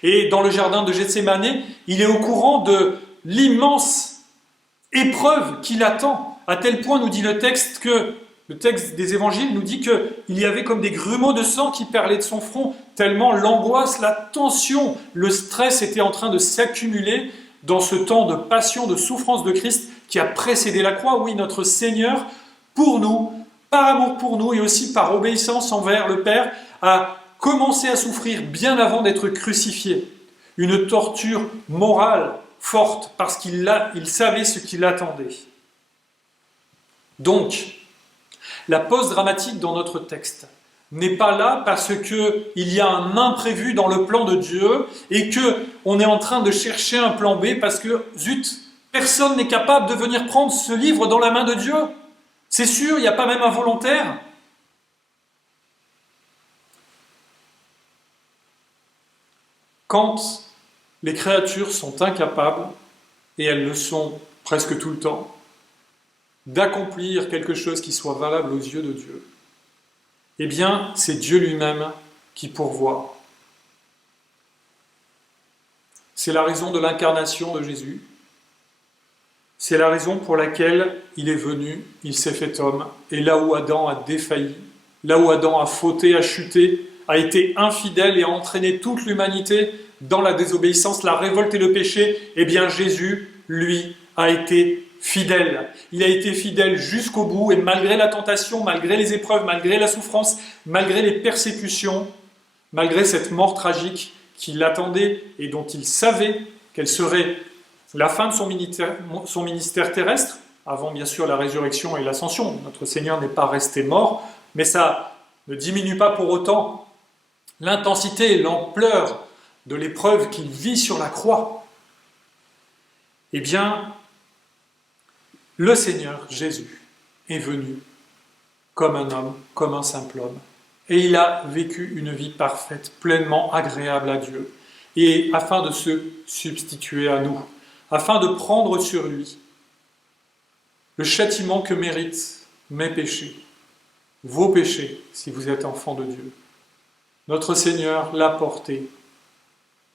Et dans le jardin de Gethsémanée, il est au courant de l'immense épreuve qui l'attend, à tel point, nous dit le texte des évangiles nous dit qu'il y avait comme des grumeaux de sang qui perlaient de son front, tellement l'angoisse, la tension, le stress était en train de s'accumuler dans ce temps de passion, de souffrance de Christ qui a précédé la croix. Oui, notre Seigneur, pour nous, par amour pour nous et aussi par obéissance envers le Père, a commencé à souffrir bien avant d'être crucifié. Une torture morale forte parce qu'il savait ce qui l'attendait. Donc, la pause dramatique dans notre texte n'est pas là parce qu'il y a un imprévu dans le plan de Dieu et qu'on est en train de chercher un plan B parce que, zut, personne n'est capable de venir prendre ce livre dans la main de Dieu. C'est sûr, il n'y a pas même un volontaire. Quand les créatures sont incapables, et elles le sont presque tout le temps, d'accomplir quelque chose qui soit valable aux yeux de Dieu, eh bien, c'est Dieu lui-même qui pourvoit. C'est la raison de l'incarnation de Jésus. C'est la raison pour laquelle il est venu, il s'est fait homme, et là où Adam a défailli, là où Adam a fauté, a chuté, a été infidèle et a entraîné toute l'humanité dans la désobéissance, la révolte et le péché, eh bien Jésus, lui, a été fidèle. Il a été fidèle jusqu'au bout et malgré la tentation, malgré les épreuves, malgré la souffrance, malgré les persécutions, malgré cette mort tragique qui l'attendait et dont il savait qu'elle serait la fin de son ministère terrestre, avant bien sûr la résurrection et l'ascension. Notre Seigneur n'est pas resté mort, mais ça ne diminue pas pour autant l'intensité et l'ampleur de l'épreuve qu'il vit sur la croix. Eh bien, le Seigneur Jésus est venu comme un homme, comme un simple homme, et il a vécu une vie parfaite, pleinement agréable à Dieu, et afin de se substituer à nous, afin de prendre sur lui le châtiment que méritent mes péchés, vos péchés, si vous êtes enfants de Dieu. Notre Seigneur l'a porté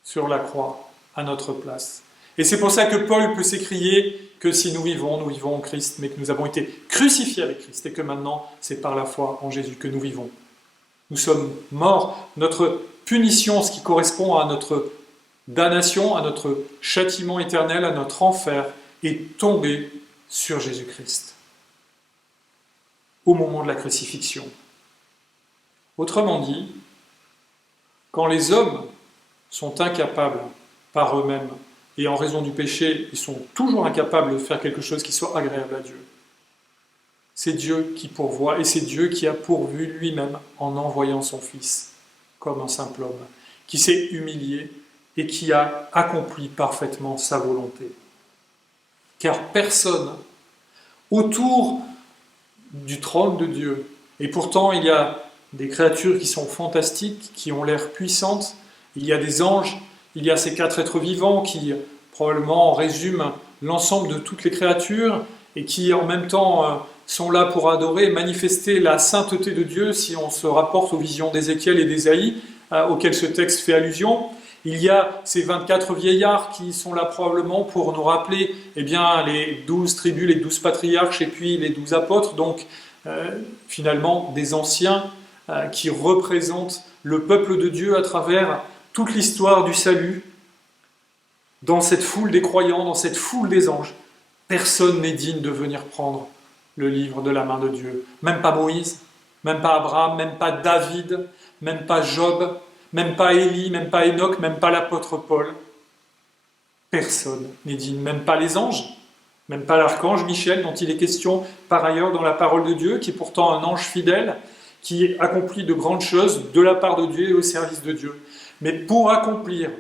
sur la croix à notre place. Et c'est pour ça que Paul peut s'écrier que si nous vivons en Christ, mais que nous avons été crucifiés avec Christ, et que maintenant, c'est par la foi en Jésus que nous vivons. Nous sommes morts, notre punition, ce qui correspond à notre damnation, à notre châtiment éternel, à notre enfer, est tombé sur Jésus-Christ au moment de la crucifixion. Autrement dit, quand les hommes sont incapables par eux-mêmes, et en raison du péché, ils sont toujours incapables de faire quelque chose qui soit agréable à Dieu, c'est Dieu qui pourvoit, et c'est Dieu qui a pourvu lui-même en envoyant son Fils comme un simple homme, qui s'est humilié et qui a accompli parfaitement sa volonté. Car personne autour du trône de Dieu, et pourtant il y a des créatures qui sont fantastiques, qui ont l'air puissantes, il y a des anges, il y a ces 4 êtres vivants qui probablement résument l'ensemble de toutes les créatures et qui en même temps sont là pour adorer et manifester la sainteté de Dieu si on se rapporte aux visions d'Ézéchiel et d'Ésaïe auxquelles ce texte fait allusion. Il y a ces 24 vieillards qui sont là probablement pour nous rappeler les 12 tribus, les 12 patriarches et puis les 12 apôtres, donc finalement des anciens qui représentent le peuple de Dieu à travers toute l'histoire du salut. Dans cette foule des croyants, dans cette foule des anges, personne n'est digne de venir prendre le livre de la main de Dieu. Même pas Moïse, même pas Abraham, même pas David, même pas Job, même pas Élie, même pas Enoch, même pas l'apôtre Paul. Personne n'est digne, même pas les anges, même pas l'archange Michel, dont il est question par ailleurs dans la parole de Dieu, qui est pourtant un ange fidèle, qui accomplit de grandes choses de la part de Dieu et au service de Dieu. Mais pour accomplir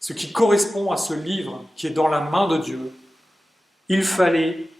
ce qui correspond à ce livre qui est dans la main de Dieu, il fallait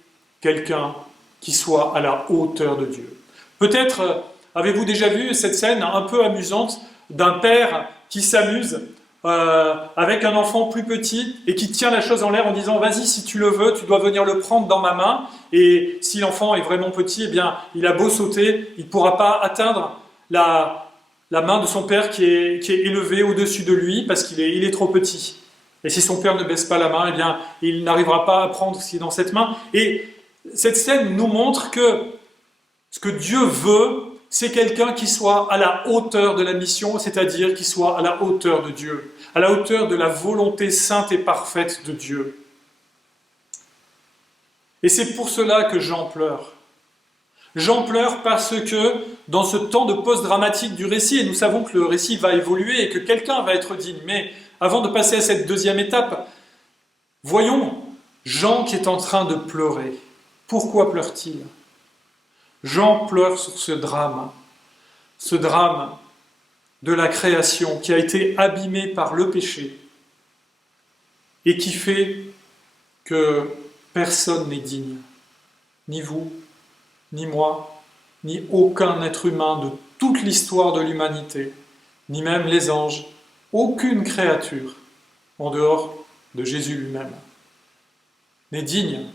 quelqu'un qui soit à la hauteur de Dieu. Peut-être avez-vous déjà vu cette scène un peu amusante d'un père qui s'amuse avec un enfant plus petit et qui tient la chose en l'air en disant « Vas-y, si tu le veux, tu dois venir le prendre dans ma main. » Et si l'enfant est vraiment petit, il a beau sauter, il ne pourra pas atteindre la main de son père qui est élevée au-dessus de lui parce qu'il est trop petit. Et si son père ne baisse pas la main, il n'arrivera pas à prendre ce qui est dans cette main. Et cette scène nous montre que ce que Dieu veut, c'est quelqu'un qui soit à la hauteur de la mission, c'est-à-dire qui soit à la hauteur de Dieu, à la hauteur de la volonté sainte et parfaite de Dieu. Et c'est pour cela que Jean pleure. Jean pleure parce que dans ce temps de post-dramatique du récit, et nous savons que le récit va évoluer et que quelqu'un va être digne, mais avant de passer à cette deuxième étape, voyons Jean qui est en train de pleurer. Pourquoi pleure-t-il ? Jean pleure sur ce drame de la création qui a été abîmée par le péché et qui fait que personne n'est digne, ni vous, ni moi, ni aucun être humain de toute l'histoire de l'humanité, ni même les anges, aucune créature en dehors de Jésus lui-même n'est digne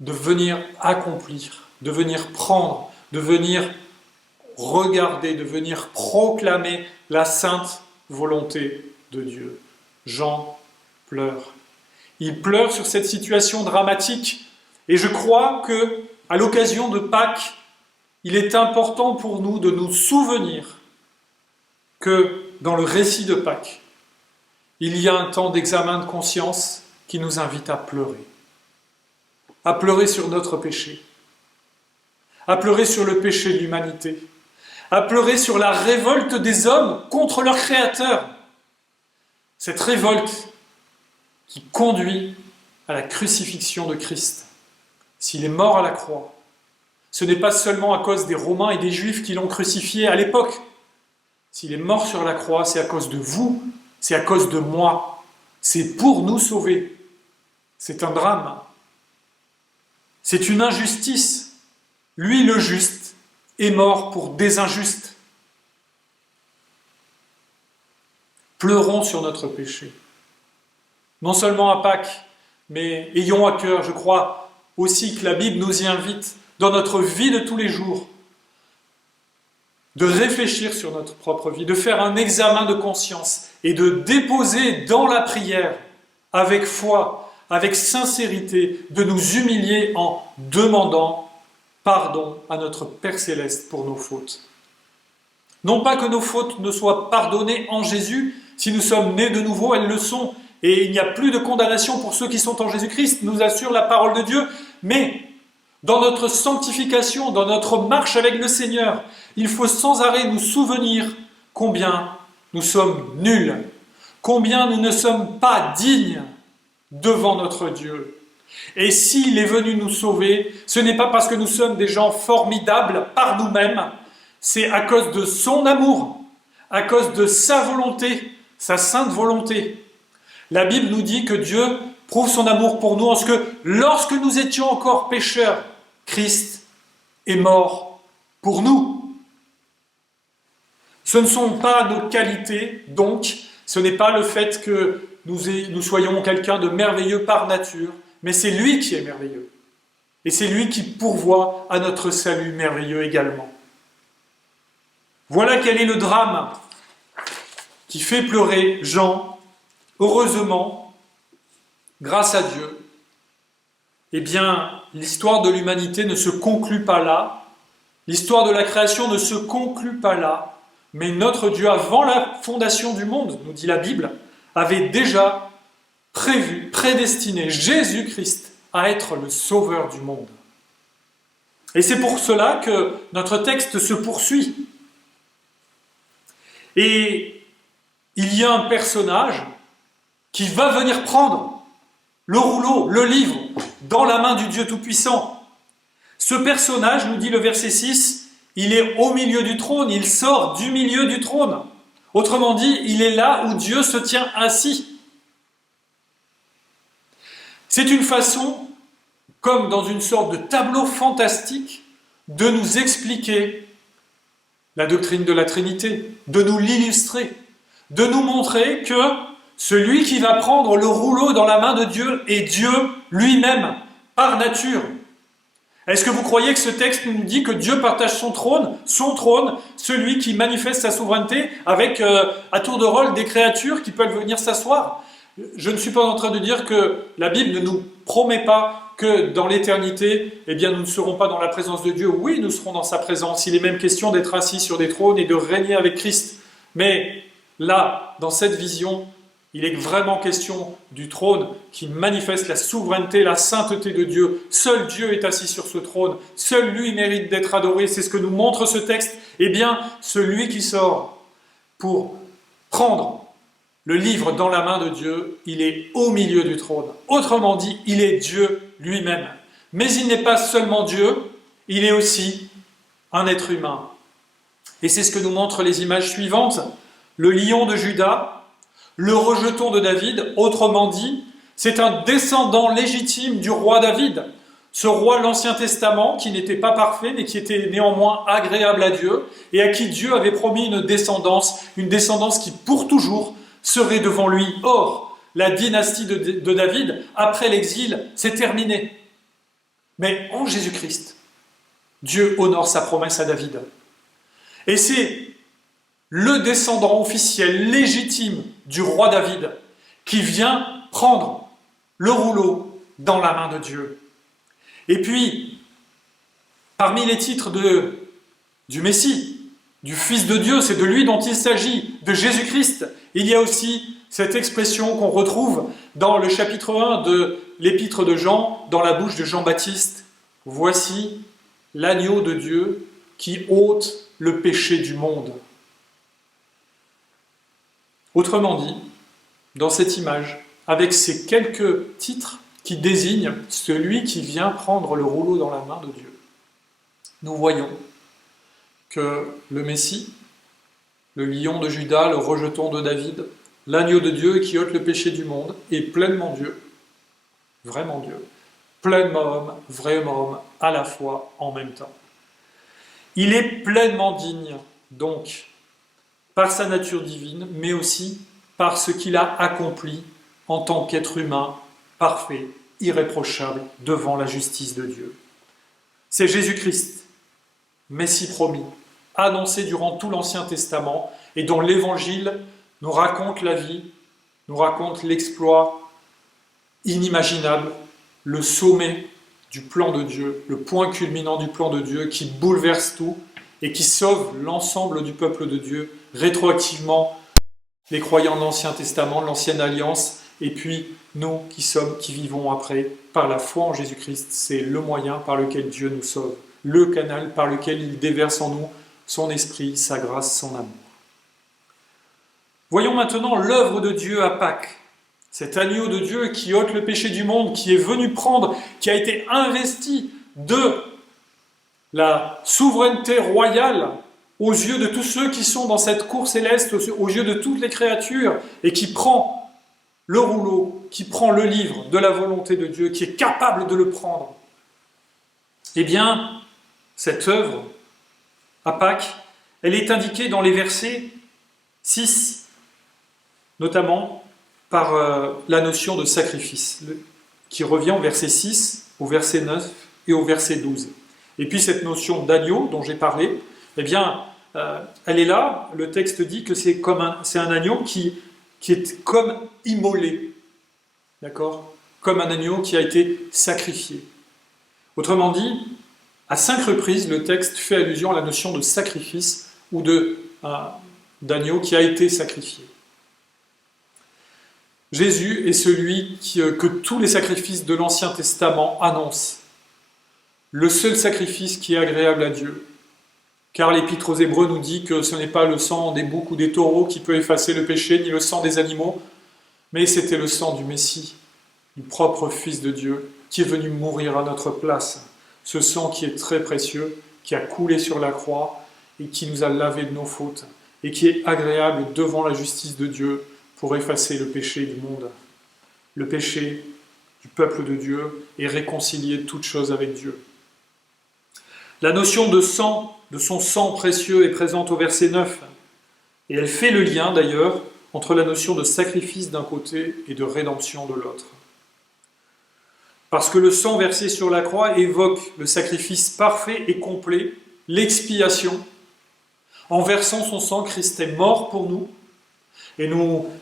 de venir accomplir, de venir prendre, de venir regarder, de venir proclamer la sainte volonté de Dieu. Jean pleure. Il pleure sur cette situation dramatique et je crois que à l'occasion de Pâques, il est important pour nous de nous souvenir que dans le récit de Pâques, il y a un temps d'examen de conscience qui nous invite à pleurer sur notre péché, à pleurer sur le péché de l'humanité, à pleurer sur la révolte des hommes contre leur Créateur. Cette révolte qui conduit à la crucifixion de Christ. S'il est mort à la croix, ce n'est pas seulement à cause des Romains et des Juifs qui l'ont crucifié à l'époque. S'il est mort sur la croix, c'est à cause de vous, c'est à cause de moi. C'est pour nous sauver. C'est un drame. C'est une injustice. Lui, le juste, est mort pour des injustes. Pleurons sur notre péché. Non seulement à Pâques, mais ayons à cœur, je crois, aussi que la Bible nous y invite, dans notre vie de tous les jours, de réfléchir sur notre propre vie, de faire un examen de conscience et de déposer dans la prière, avec foi, avec sincérité, de nous humilier en demandant pardon à notre Père Céleste pour nos fautes. Non pas que nos fautes ne soient pardonnées en Jésus, si nous sommes nés de nouveau, elles le sont, et il n'y a plus de condamnation pour ceux qui sont en Jésus-Christ, nous assure la parole de Dieu, mais dans notre sanctification, dans notre marche avec le Seigneur, Il faut sans arrêt nous souvenir combien nous sommes nuls, combien nous ne sommes pas dignes devant notre Dieu. Et s'il est venu nous sauver, ce n'est pas parce que nous sommes des gens formidables par nous-mêmes, c'est à cause de son amour, à cause de sa volonté, sa sainte volonté. La Bible nous dit que Dieu prouve son amour pour nous en ce que lorsque nous étions encore pécheurs, Christ est mort pour nous. Ce ne sont pas nos qualités, donc ce n'est pas le fait que nous soyons quelqu'un de merveilleux par nature, mais c'est lui qui est merveilleux. Et c'est lui qui pourvoit à notre salut merveilleux également. Voilà quel est le drame qui fait pleurer Jean. Heureusement, grâce à Dieu, eh bien, l'histoire de l'humanité ne se conclut pas là, l'histoire de la création ne se conclut pas là, mais notre Dieu, avant la fondation du monde, nous dit la Bible, avait déjà prévu, prédestiné Jésus-Christ à être le sauveur du monde. Et c'est pour cela que notre texte se poursuit. Et il y a un personnage qui va venir prendre le rouleau, le livre, dans la main du Dieu Tout-Puissant. Ce personnage, nous dit le verset 6, il est au milieu du trône, il sort du milieu du trône. Autrement dit, il est là où Dieu se tient assis. C'est une façon, comme dans une sorte de tableau fantastique, de nous expliquer la doctrine de la Trinité, de nous l'illustrer, de nous montrer que celui qui va prendre le rouleau dans la main de Dieu est Dieu lui-même, par nature. Est-ce que vous croyez que ce texte nous dit que Dieu partage son trône, celui qui manifeste sa souveraineté, avec à tour de rôle des créatures qui peuvent venir s'asseoir? Je ne suis pas en train de dire que la Bible ne nous promet pas que dans l'éternité, eh bien, nous ne serons pas dans la présence de Dieu. Oui, nous serons dans sa présence. Il est même question d'être assis sur des trônes et de régner avec Christ. Mais là, dans cette vision, il est vraiment question du trône qui manifeste la souveraineté, la sainteté de Dieu. Seul Dieu est assis sur ce trône. Seul lui mérite d'être adoré. C'est ce que nous montre ce texte. Eh bien, celui qui sort pour prendre le livre dans la main de Dieu, il est au milieu du trône. Autrement dit, il est Dieu lui-même. Mais il n'est pas seulement Dieu, il est aussi un être humain. Et c'est ce que nous montrent les images suivantes. Le lion de Juda, le rejeton de David, autrement dit, c'est un descendant légitime du roi David. Ce roi de l'Ancien Testament, qui n'était pas parfait, mais qui était néanmoins agréable à Dieu, et à qui Dieu avait promis une descendance qui pour toujours serait devant lui. Or, la dynastie de David, après l'exil, c'est terminé. Mais en Jésus-Christ, Dieu honore sa promesse à David. Et c'est le descendant officiel, légitime du roi David, qui vient prendre le rouleau dans la main de Dieu. Et puis, parmi les titres du Messie, du Fils de Dieu, c'est de lui dont il s'agit, de Jésus-Christ, il y a aussi cette expression qu'on retrouve dans le chapitre 1 de l'épître de Jean, dans la bouche de Jean-Baptiste. Voici l'agneau de Dieu qui ôte le péché du monde. Autrement dit, dans cette image, avec ces quelques titres qui désignent celui qui vient prendre le rouleau dans la main de Dieu, nous voyons que le Messie, le lion de Juda, le rejeton de David, l'agneau de Dieu qui ôte le péché du monde, est pleinement Dieu, vraiment Dieu, pleinement homme, vraiment homme, à la fois, en même temps. Il est pleinement digne, donc, par sa nature divine, mais aussi par ce qu'il a accompli en tant qu'être humain, parfait, irréprochable, devant la justice de Dieu. C'est Jésus-Christ, Messie promis, annoncé durant tout l'Ancien Testament et dont l'Évangile nous raconte la vie, nous raconte l'exploit inimaginable, le sommet du plan de Dieu, le point culminant du plan de Dieu qui bouleverse tout et qui sauve l'ensemble du peuple de Dieu, rétroactivement les croyants de l'Ancien Testament, de l'Ancienne Alliance, et puis nous qui vivons après par la foi en Jésus-Christ. C'est le moyen par lequel Dieu nous sauve, le canal par lequel il déverse en nous son esprit, sa grâce, son amour. Voyons maintenant l'œuvre de Dieu à Pâques. Cet agneau de Dieu qui ôte le péché du monde, qui est venu prendre, qui a été investi de la souveraineté royale aux yeux de tous ceux qui sont dans cette cour céleste, aux yeux de toutes les créatures, et qui prend le rouleau, qui prend le livre de la volonté de Dieu, qui est capable de le prendre. Eh bien, cette œuvre, à Pâques, elle est indiquée dans les versets 6, notamment par la notion de sacrifice, qui revient au verset 6, au verset 9 et au verset 12. Et puis cette notion d'agneau dont j'ai parlé, eh bien, elle est là. Le texte dit que c'est un agneau qui est comme immolé, d'accord ? Comme un agneau qui a été sacrifié. Autrement dit, à 5 reprises, le texte fait allusion à la notion de sacrifice ou d'agneau qui a été sacrifié. Jésus est celui que tous les sacrifices de l'Ancien Testament annoncent. Le seul sacrifice qui est agréable à Dieu. Car l'Épître aux Hébreux nous dit que ce n'est pas le sang des boucs ou des taureaux qui peut effacer le péché, ni le sang des animaux, mais c'était le sang du Messie, du propre Fils de Dieu, qui est venu mourir à notre place. Ce sang qui est très précieux, qui a coulé sur la croix et qui nous a lavé de nos fautes, et qui est agréable devant la justice de Dieu pour effacer le péché du monde. Le péché du peuple de Dieu et réconcilier toutes choses avec Dieu. La notion de sang, de son sang précieux est présente au verset 9. Et elle fait le lien d'ailleurs entre la notion de sacrifice d'un côté et de rédemption de l'autre. Parce que le sang versé sur la croix évoque le sacrifice parfait et complet, l'expiation. En versant son sang, Christ est mort pour nous. Et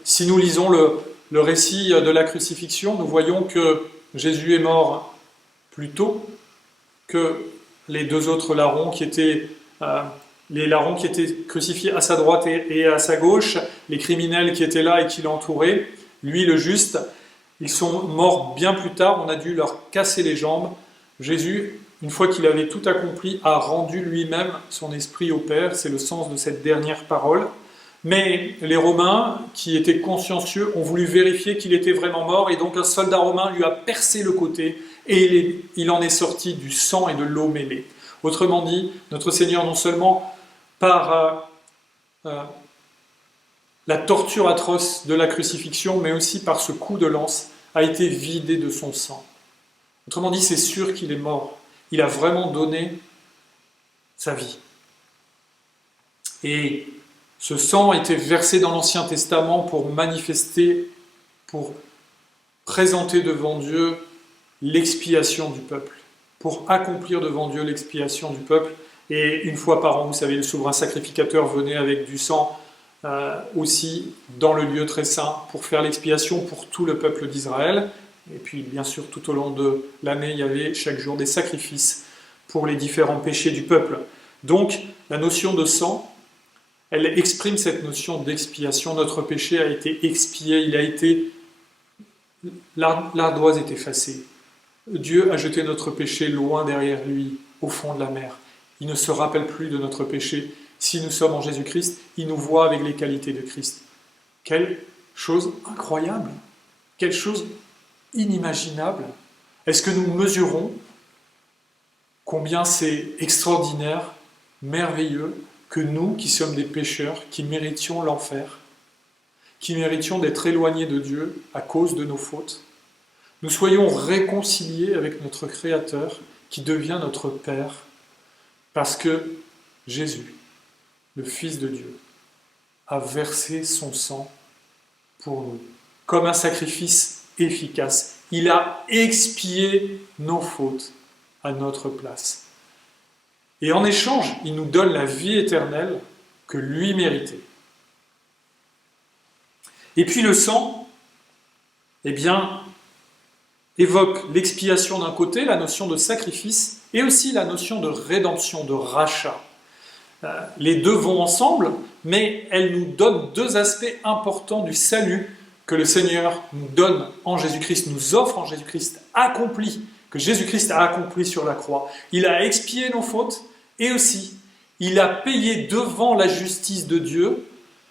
si nous lisons le récit de la crucifixion, nous voyons que Jésus est mort plus tôt que les deux autres larrons qui étaient crucifiés à sa droite et à sa gauche, les criminels qui étaient là et qui l'entouraient, lui le juste, ils sont morts bien plus tard, on a dû leur casser les jambes. Jésus, une fois qu'il avait tout accompli, a rendu lui-même son esprit au Père, c'est le sens de cette dernière parole. Mais les Romains, qui étaient consciencieux, ont voulu vérifier qu'il était vraiment mort, et donc un soldat romain lui a percé le côté, et il en est sorti du sang et de l'eau mêlée. Autrement dit, notre Seigneur, non seulement par la torture atroce de la crucifixion, mais aussi par ce coup de lance, a été vidé de son sang. Autrement dit, c'est sûr qu'il est mort. Il a vraiment donné sa vie. Et ce sang était versé dans l'Ancien Testament pour manifester, pour présenter devant Dieu l'expiation du peuple, pour accomplir devant Dieu l'expiation du peuple. Et une fois par an, vous savez, le souverain sacrificateur venait avec du sang aussi dans le lieu très saint pour faire l'expiation pour tout le peuple d'Israël. Et puis, bien sûr, tout au long de l'année, il y avait chaque jour des sacrifices pour les différents péchés du peuple. Donc, la notion de sang, elle exprime cette notion d'expiation. Notre péché a été expié, l'ardoise est effacée. Dieu a jeté notre péché loin derrière lui, au fond de la mer. Il ne se rappelle plus de notre péché. Si nous sommes en Jésus-Christ, il nous voit avec les qualités de Christ. Quelle chose incroyable, quelle chose inimaginable. Est-ce que nous mesurons combien c'est extraordinaire, merveilleux, que nous, qui sommes des pécheurs, qui méritions l'enfer, qui méritions d'être éloignés de Dieu à cause de nos fautes, nous soyons réconciliés avec notre Créateur, qui devient notre Père, parce que Jésus, le Fils de Dieu, a versé son sang pour nous, comme un sacrifice efficace. Il a expié nos fautes à notre place. Et en échange, il nous donne la vie éternelle que lui méritait. Et puis le sang, eh bien, évoque l'expiation d'un côté, la notion de sacrifice, et aussi la notion de rédemption, de rachat. Les deux vont ensemble, mais elles nous donnent deux aspects importants du salut que le Seigneur nous donne en Jésus-Christ, nous offre en Jésus-Christ, accompli, que Jésus-Christ a accompli sur la croix. Il a expié nos fautes, et aussi, Il a payé devant la justice de Dieu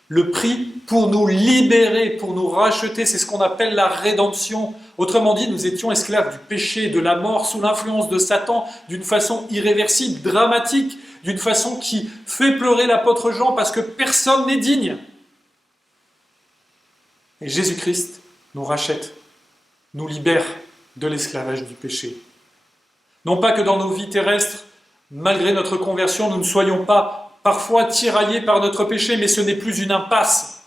le prix pour nous libérer, pour nous racheter. C'est ce qu'on appelle la rédemption. Autrement dit, nous étions esclaves du péché, de la mort, sous l'influence de Satan, d'une façon irréversible, dramatique, d'une façon qui fait pleurer l'apôtre Jean parce que personne n'est digne. Et Jésus-Christ nous rachète, nous libère de l'esclavage du péché. Non pas que dans nos vies terrestres, malgré notre conversion, nous ne soyons pas parfois tiraillés par notre péché, mais ce n'est plus une impasse.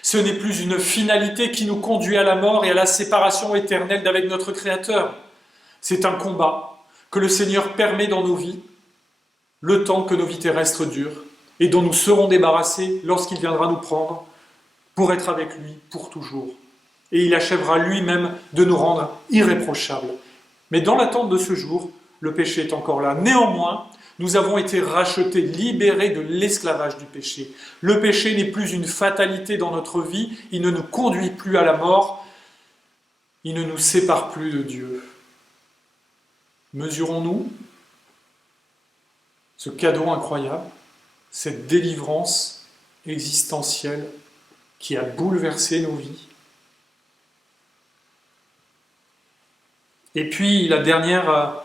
Ce n'est plus une finalité qui nous conduit à la mort et à la séparation éternelle d'avec notre Créateur. C'est un combat que le Seigneur permet dans nos vies, le temps que nos vies terrestres durent, et dont nous serons débarrassés lorsqu'il viendra nous prendre pour être avec lui pour toujours. Et il achèvera lui-même de nous rendre irréprochables. Mais dans l'attente de ce jour, le péché est encore là. Néanmoins, nous avons été rachetés, libérés de l'esclavage du péché. Le péché n'est plus une fatalité dans notre vie, il ne nous conduit plus à la mort, il ne nous sépare plus de Dieu. Mesurons-nous ce cadeau incroyable, cette délivrance existentielle qui a bouleversé nos vies. Et puis la dernière,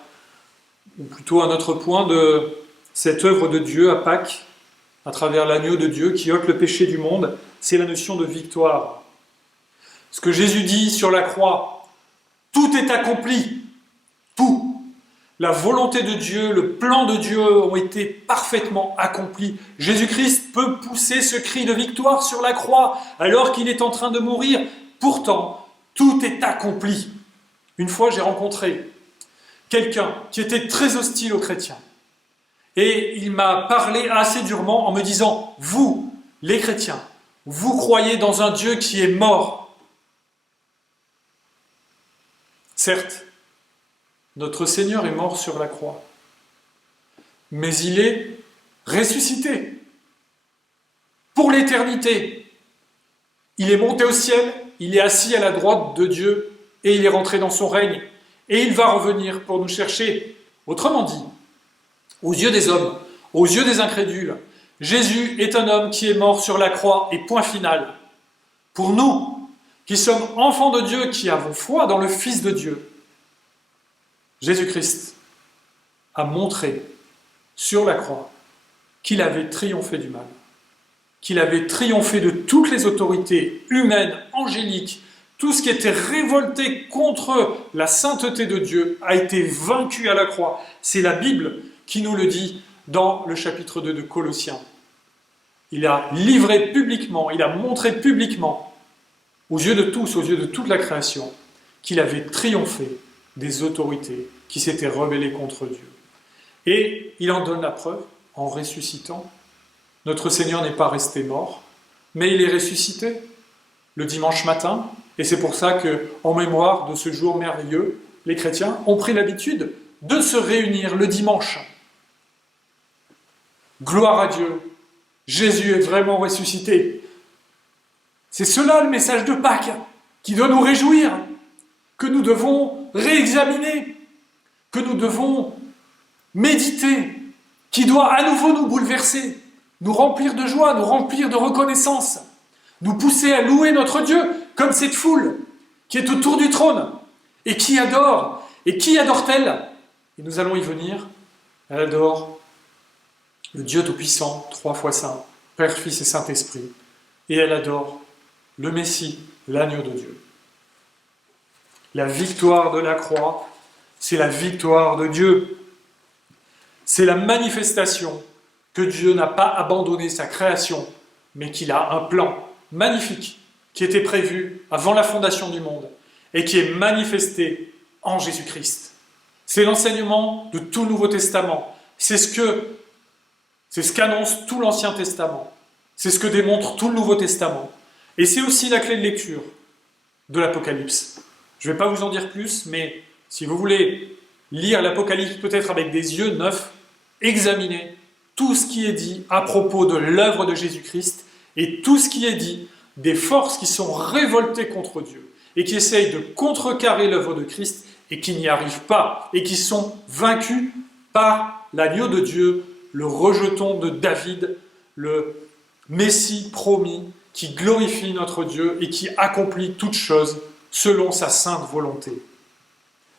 ou plutôt un autre point de cette œuvre de Dieu à Pâques, à travers l'agneau de Dieu qui ôte le péché du monde, c'est la notion de victoire. Ce que Jésus dit sur la croix, tout est accompli, tout. La volonté de Dieu, le plan de Dieu ont été parfaitement accomplis. Jésus-Christ peut pousser ce cri de victoire sur la croix alors qu'il est en train de mourir. Pourtant, tout est accompli. Une fois, j'ai rencontré quelqu'un qui était très hostile aux chrétiens. Et il m'a parlé assez durement en me disant « Vous, les chrétiens, vous croyez dans un Dieu qui est mort. » Certes, notre Seigneur est mort sur la croix, mais il est ressuscité pour l'éternité. Il est monté au ciel, il est assis à la droite de Dieu et il est rentré dans son règne. Et il va revenir pour nous chercher. Autrement dit, aux yeux des hommes, aux yeux des incrédules, Jésus est un homme qui est mort sur la croix et point final. Pour nous, qui sommes enfants de Dieu, qui avons foi dans le Fils de Dieu, Jésus-Christ a montré sur la croix qu'il avait triomphé du mal, qu'il avait triomphé de toutes les autorités humaines, angéliques. Tout ce qui était révolté contre la sainteté de Dieu a été vaincu à la croix. C'est la Bible qui nous le dit dans le chapitre 2 de Colossiens. Il a livré publiquement, il a montré publiquement, aux yeux de tous, aux yeux de toute la création, qu'il avait triomphé des autorités qui s'étaient rebellées contre Dieu. Et il en donne la preuve en ressuscitant. Notre Seigneur n'est pas resté mort, mais il est ressuscité le dimanche matin. Et c'est pour ça qu'en mémoire de ce jour merveilleux, les chrétiens ont pris l'habitude de se réunir le dimanche. Gloire à Dieu, Jésus est vraiment ressuscité. C'est cela le message de Pâques, qui doit nous réjouir, que nous devons réexaminer, que nous devons méditer, qui doit à nouveau nous bouleverser, nous remplir de joie, nous remplir de reconnaissance, nous pousser à louer notre Dieu, comme cette foule qui est autour du trône et qui adore. Et qui adore-t-elle? Et nous allons y venir. Elle adore le Dieu Tout-Puissant, 3 fois Saint, Père, Fils et Saint-Esprit. Et elle adore le Messie, l'agneau de Dieu. La victoire de la croix, c'est la victoire de Dieu. C'est la manifestation que Dieu n'a pas abandonné sa création, mais qu'il a un plan magnifique qui était prévu avant la fondation du monde et qui est manifesté en Jésus-Christ. C'est l'enseignement de tout le Nouveau Testament. C'est ce qu'annonce tout l'Ancien Testament. C'est ce que démontre tout le Nouveau Testament. Et c'est aussi la clé de lecture de l'Apocalypse. Je ne vais pas vous en dire plus, mais si vous voulez lire l'Apocalypse peut-être avec des yeux neufs, examinez tout ce qui est dit à propos de l'œuvre de Jésus-Christ et tout ce qui est dit des forces qui sont révoltées contre Dieu et qui essayent de contrecarrer l'œuvre de Christ et qui n'y arrivent pas et qui sont vaincus par l'agneau de Dieu, le rejeton de David, le Messie promis, qui glorifie notre Dieu et qui accomplit toutes choses selon sa sainte volonté.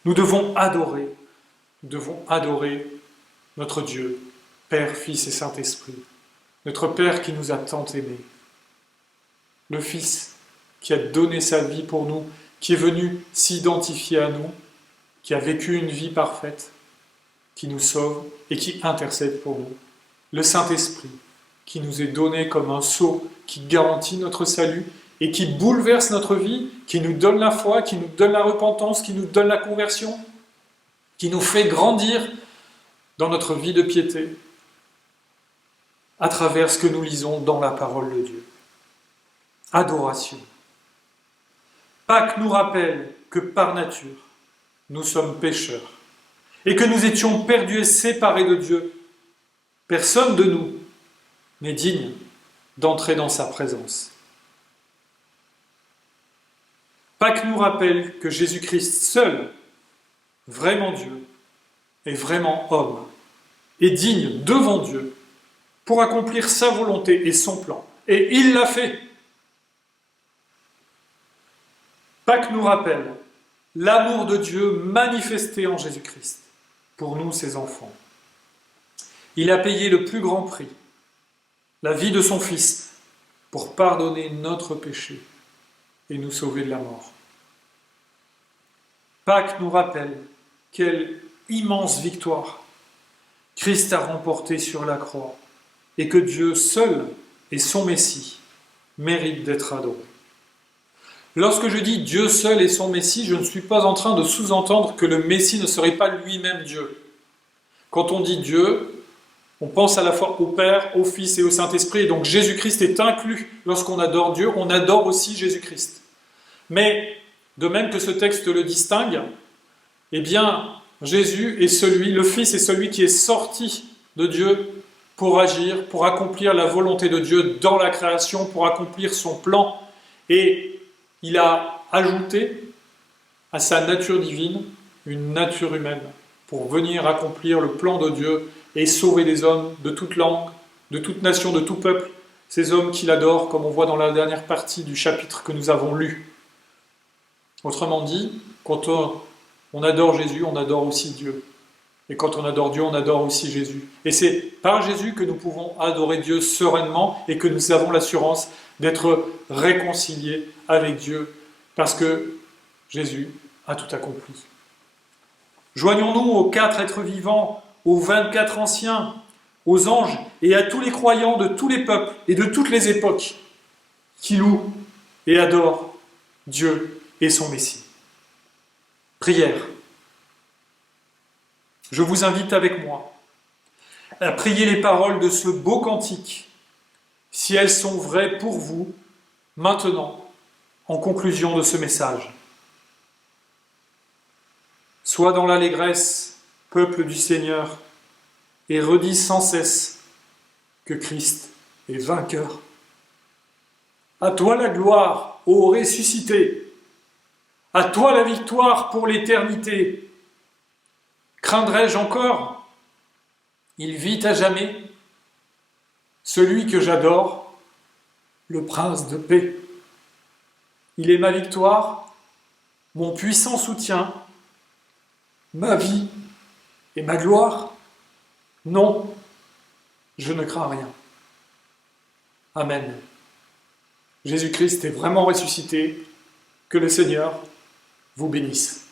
Nous devons adorer notre Dieu, Père, Fils et Saint-Esprit, notre Père qui nous a tant aimés, le Fils qui a donné sa vie pour nous, qui est venu s'identifier à nous, qui a vécu une vie parfaite, qui nous sauve et qui intercède pour nous, le Saint-Esprit qui nous est donné comme un sceau qui garantit notre salut et qui bouleverse notre vie, qui nous donne la foi, qui nous donne la repentance, qui nous donne la conversion, qui nous fait grandir dans notre vie de piété à travers ce que nous lisons dans la parole de Dieu. Adoration. Pâques nous rappelle que par nature, nous sommes pécheurs et que nous étions perdus et séparés de Dieu. Personne de nous n'est digne d'entrer dans sa présence. Pâques nous rappelle que Jésus-Christ seul, vraiment Dieu et vraiment homme, est digne devant Dieu pour accomplir sa volonté et son plan. Et il l'a fait. Pâques nous rappelle l'amour de Dieu manifesté en Jésus-Christ pour nous, ses enfants. Il a payé le plus grand prix, la vie de son Fils, pour pardonner notre péché et nous sauver de la mort. Pâques nous rappelle quelle immense victoire Christ a remportée sur la croix et que Dieu seul et son Messie méritent d'être adorés. Lorsque je dis Dieu seul et son Messie, je ne suis pas en train de sous-entendre que le Messie ne serait pas lui-même Dieu. Quand on dit Dieu, on pense à la fois au Père, au Fils et au Saint-Esprit, et donc Jésus-Christ est inclus. Lorsqu'on adore Dieu, on adore aussi Jésus-Christ. Mais, de même que ce texte le distingue, eh bien, Jésus est celui, le Fils est celui qui est sorti de Dieu pour agir, pour accomplir la volonté de Dieu dans la création, pour accomplir son plan. Et il a ajouté à sa nature divine une nature humaine pour venir accomplir le plan de Dieu et sauver des hommes de toute langue, de toute nation, de tout peuple, ces hommes qu'il adore, comme on voit dans la dernière partie du chapitre que nous avons lu. Autrement dit, quand on adore Jésus, on adore aussi Dieu. Et quand on adore Dieu, on adore aussi Jésus. Et c'est par Jésus que nous pouvons adorer Dieu sereinement et que nous avons l'assurance d'être réconciliés avec Dieu, parce que Jésus a tout accompli. Joignons-nous aux 4 êtres vivants, aux 24 anciens, aux anges et à tous les croyants de tous les peuples et de toutes les époques qui louent et adorent Dieu et son Messie. Prière. Je vous invite avec moi à prier les paroles de ce beau cantique, si elles sont vraies pour vous, maintenant, en conclusion de ce message. Sois dans l'allégresse, peuple du Seigneur, et redis sans cesse que Christ est vainqueur. À toi la gloire, ô ressuscité, à toi la victoire pour l'éternité. Craindrais-je encore? Il vit à jamais. Celui que j'adore, le prince de paix. Il est ma victoire, mon puissant soutien, ma vie et ma gloire. Non, je ne crains rien. Amen. Jésus-Christ est vraiment ressuscité. Que le Seigneur vous bénisse.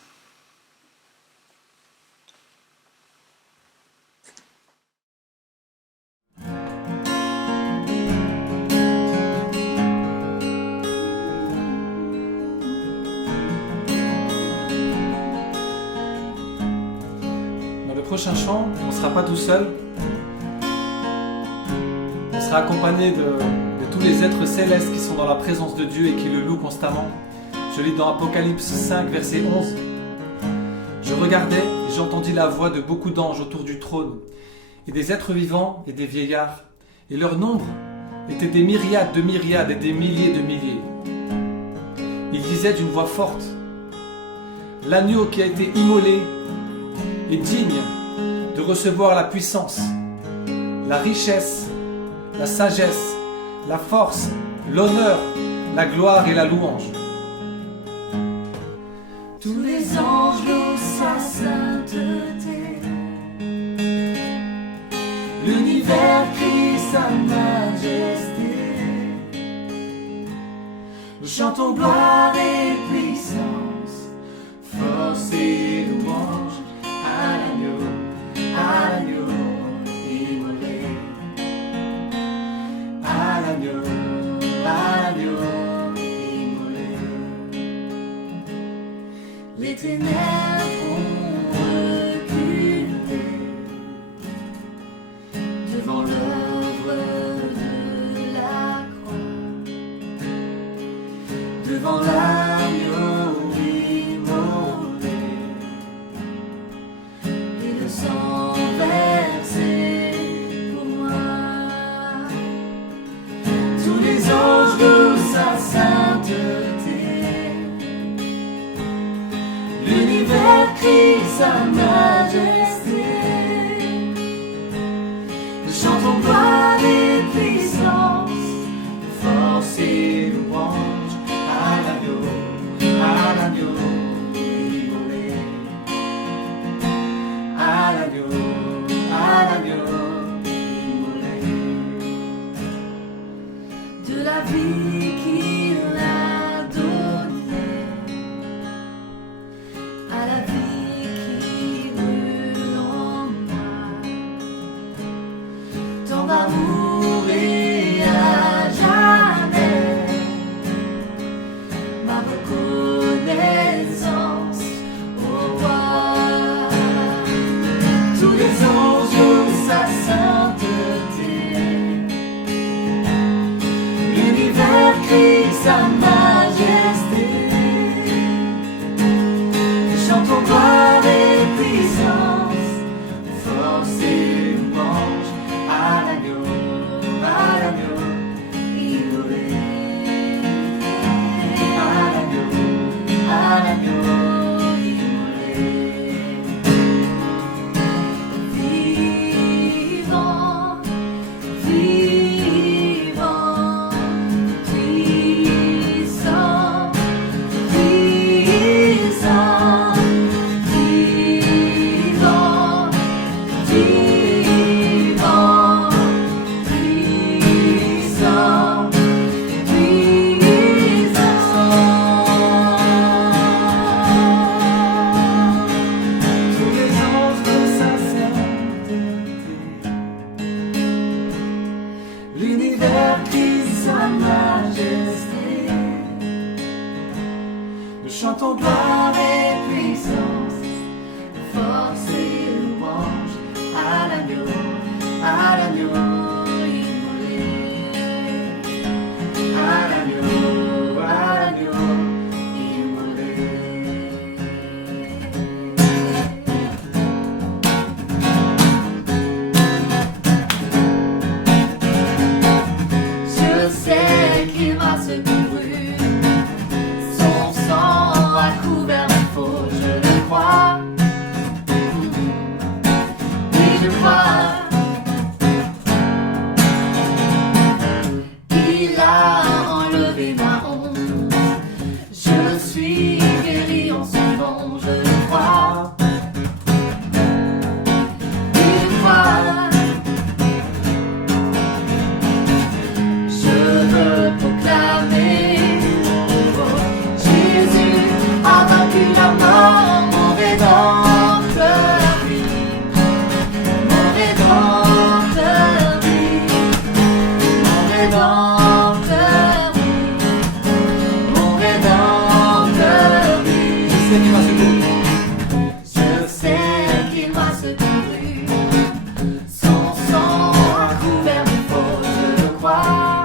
Prochain chant, on ne sera pas tout seul. On sera accompagné de tous les êtres célestes qui sont dans la présence de Dieu et qui le louent constamment. Je lis dans Apocalypse 5, verset 11. Je regardais et j'entendis la voix de beaucoup d'anges autour du trône, et des êtres vivants et des vieillards, et leur nombre était des myriades de myriades et des milliers de milliers. Ils disaient d'une voix forte: l'agneau qui a été immolé est digne de recevoir la puissance, la richesse, la sagesse, la force, l'honneur, la gloire et la louange. Tous les anges louent sa sainteté, l'univers crie sa majesté. Nous chantons gloire et puissance, force et louange à l'agneau immolé, à l'agneau immolé. Les ténèbres ont reculé devant l'œuvre de la croix, devant l'agneau immolé et le sang versé pour moi. Tous les anges louent sa sainteté, l'univers crie sa majesté. Chantons gloire et puissance, force et louange à l'agneau immolé, à l'agneau immolé. De la vie qu'il a donnée à la vie qui brûle en moi, tant d'amour et à jamais ma reconnaissance au roi. Tous les anges louent sa sainteté, l'univers crie sa majesté. Chantons gloire et puissance, force et louange à l'agneau immolé, à l'agneau immolé. Vivant, vivant, puissant, puissant. Vivant, vivant, puissant, tous les anges de sa sainteté, l'univers crie sa majesté. Nous chantons gloire et puissance, force et louange à l'agneau immolé, à l'agneau immolé. Je sais qu'il m'a secouru, son sang a couvert mes fautes, je le crois. Oui, je crois. Il a enlevé ma honte, je suis guéri en son nom, je le crois. Oui, je crois. Je veux proclamer, oh, Jésus a vaincu la mort, mon rédempteur vit, mon rédempteur vit, mon rédempteur vit, mon rédempteur vit. Je sais qu'il m'a secouru, je sais qu'il m'a secouru, son sang a couvert mes fautes, je le crois.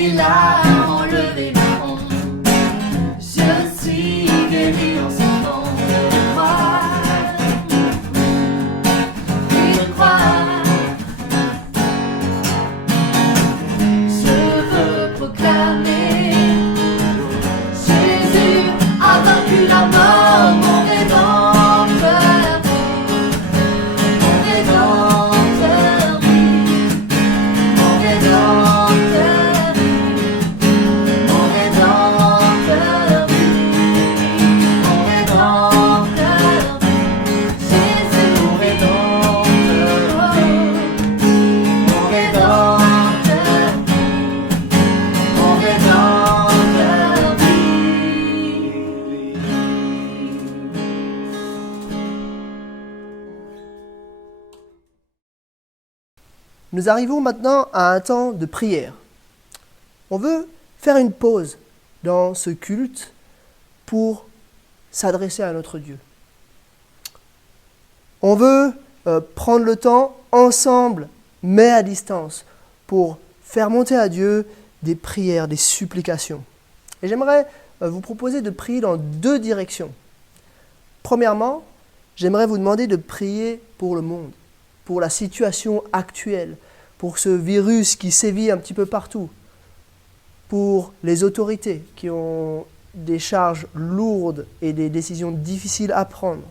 Il a enlevé ma honte, je suis guéri en son nom, je le crois. Oui, je crois. Je veux proclamer, Jésus a vaincu la mort. nous arrivons maintenant à un temps de prière. On veut faire une pause dans ce culte pour s'adresser à notre Dieu. On veut prendre le temps ensemble, mais à distance, pour faire monter à Dieu des prières, des supplications. Et j'aimerais vous proposer de prier dans deux directions. Premièrement, j'aimerais vous demander de prier pour le monde, pour la situation actuelle, pour ce virus qui sévit un petit peu partout, pour les autorités qui ont des charges lourdes et des décisions difficiles à prendre,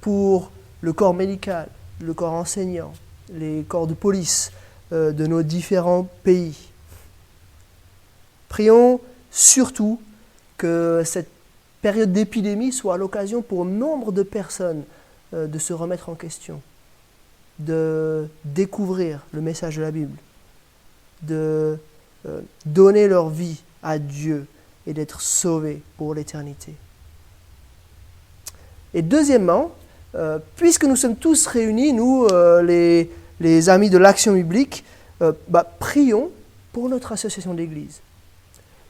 pour le corps médical, le corps enseignant, les corps de police de nos différents pays. Prions surtout que cette période d'épidémie soit l'occasion pour nombre de personnes de se remettre en question, de découvrir le message de la Bible, de donner leur vie à Dieu et d'être sauvés pour l'éternité. Et deuxièmement, puisque nous sommes tous réunis, nous, les amis de l'Action biblique, prions pour notre association d'église.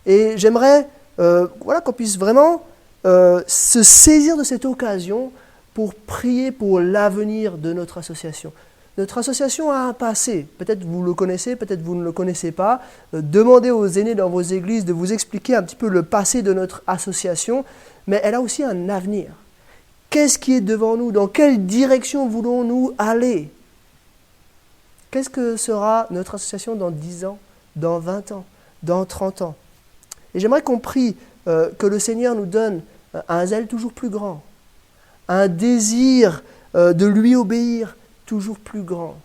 Et j'aimerais qu'on puisse vraiment se saisir de cette occasion pour prier pour l'avenir de notre association. Notre association a un passé, peut-être vous le connaissez, peut-être vous ne le connaissez pas. Demandez aux aînés dans vos églises de vous expliquer un petit peu le passé de notre association, mais elle a aussi un avenir. Qu'est-ce qui est devant nous? Dans quelle direction voulons-nous aller? Qu'est-ce que sera notre association dans 10 ans, dans 20 ans, dans 30 ans? Et j'aimerais qu'on prie que le Seigneur nous donne un zèle toujours plus grand, un désir de lui obéir toujours plus grand,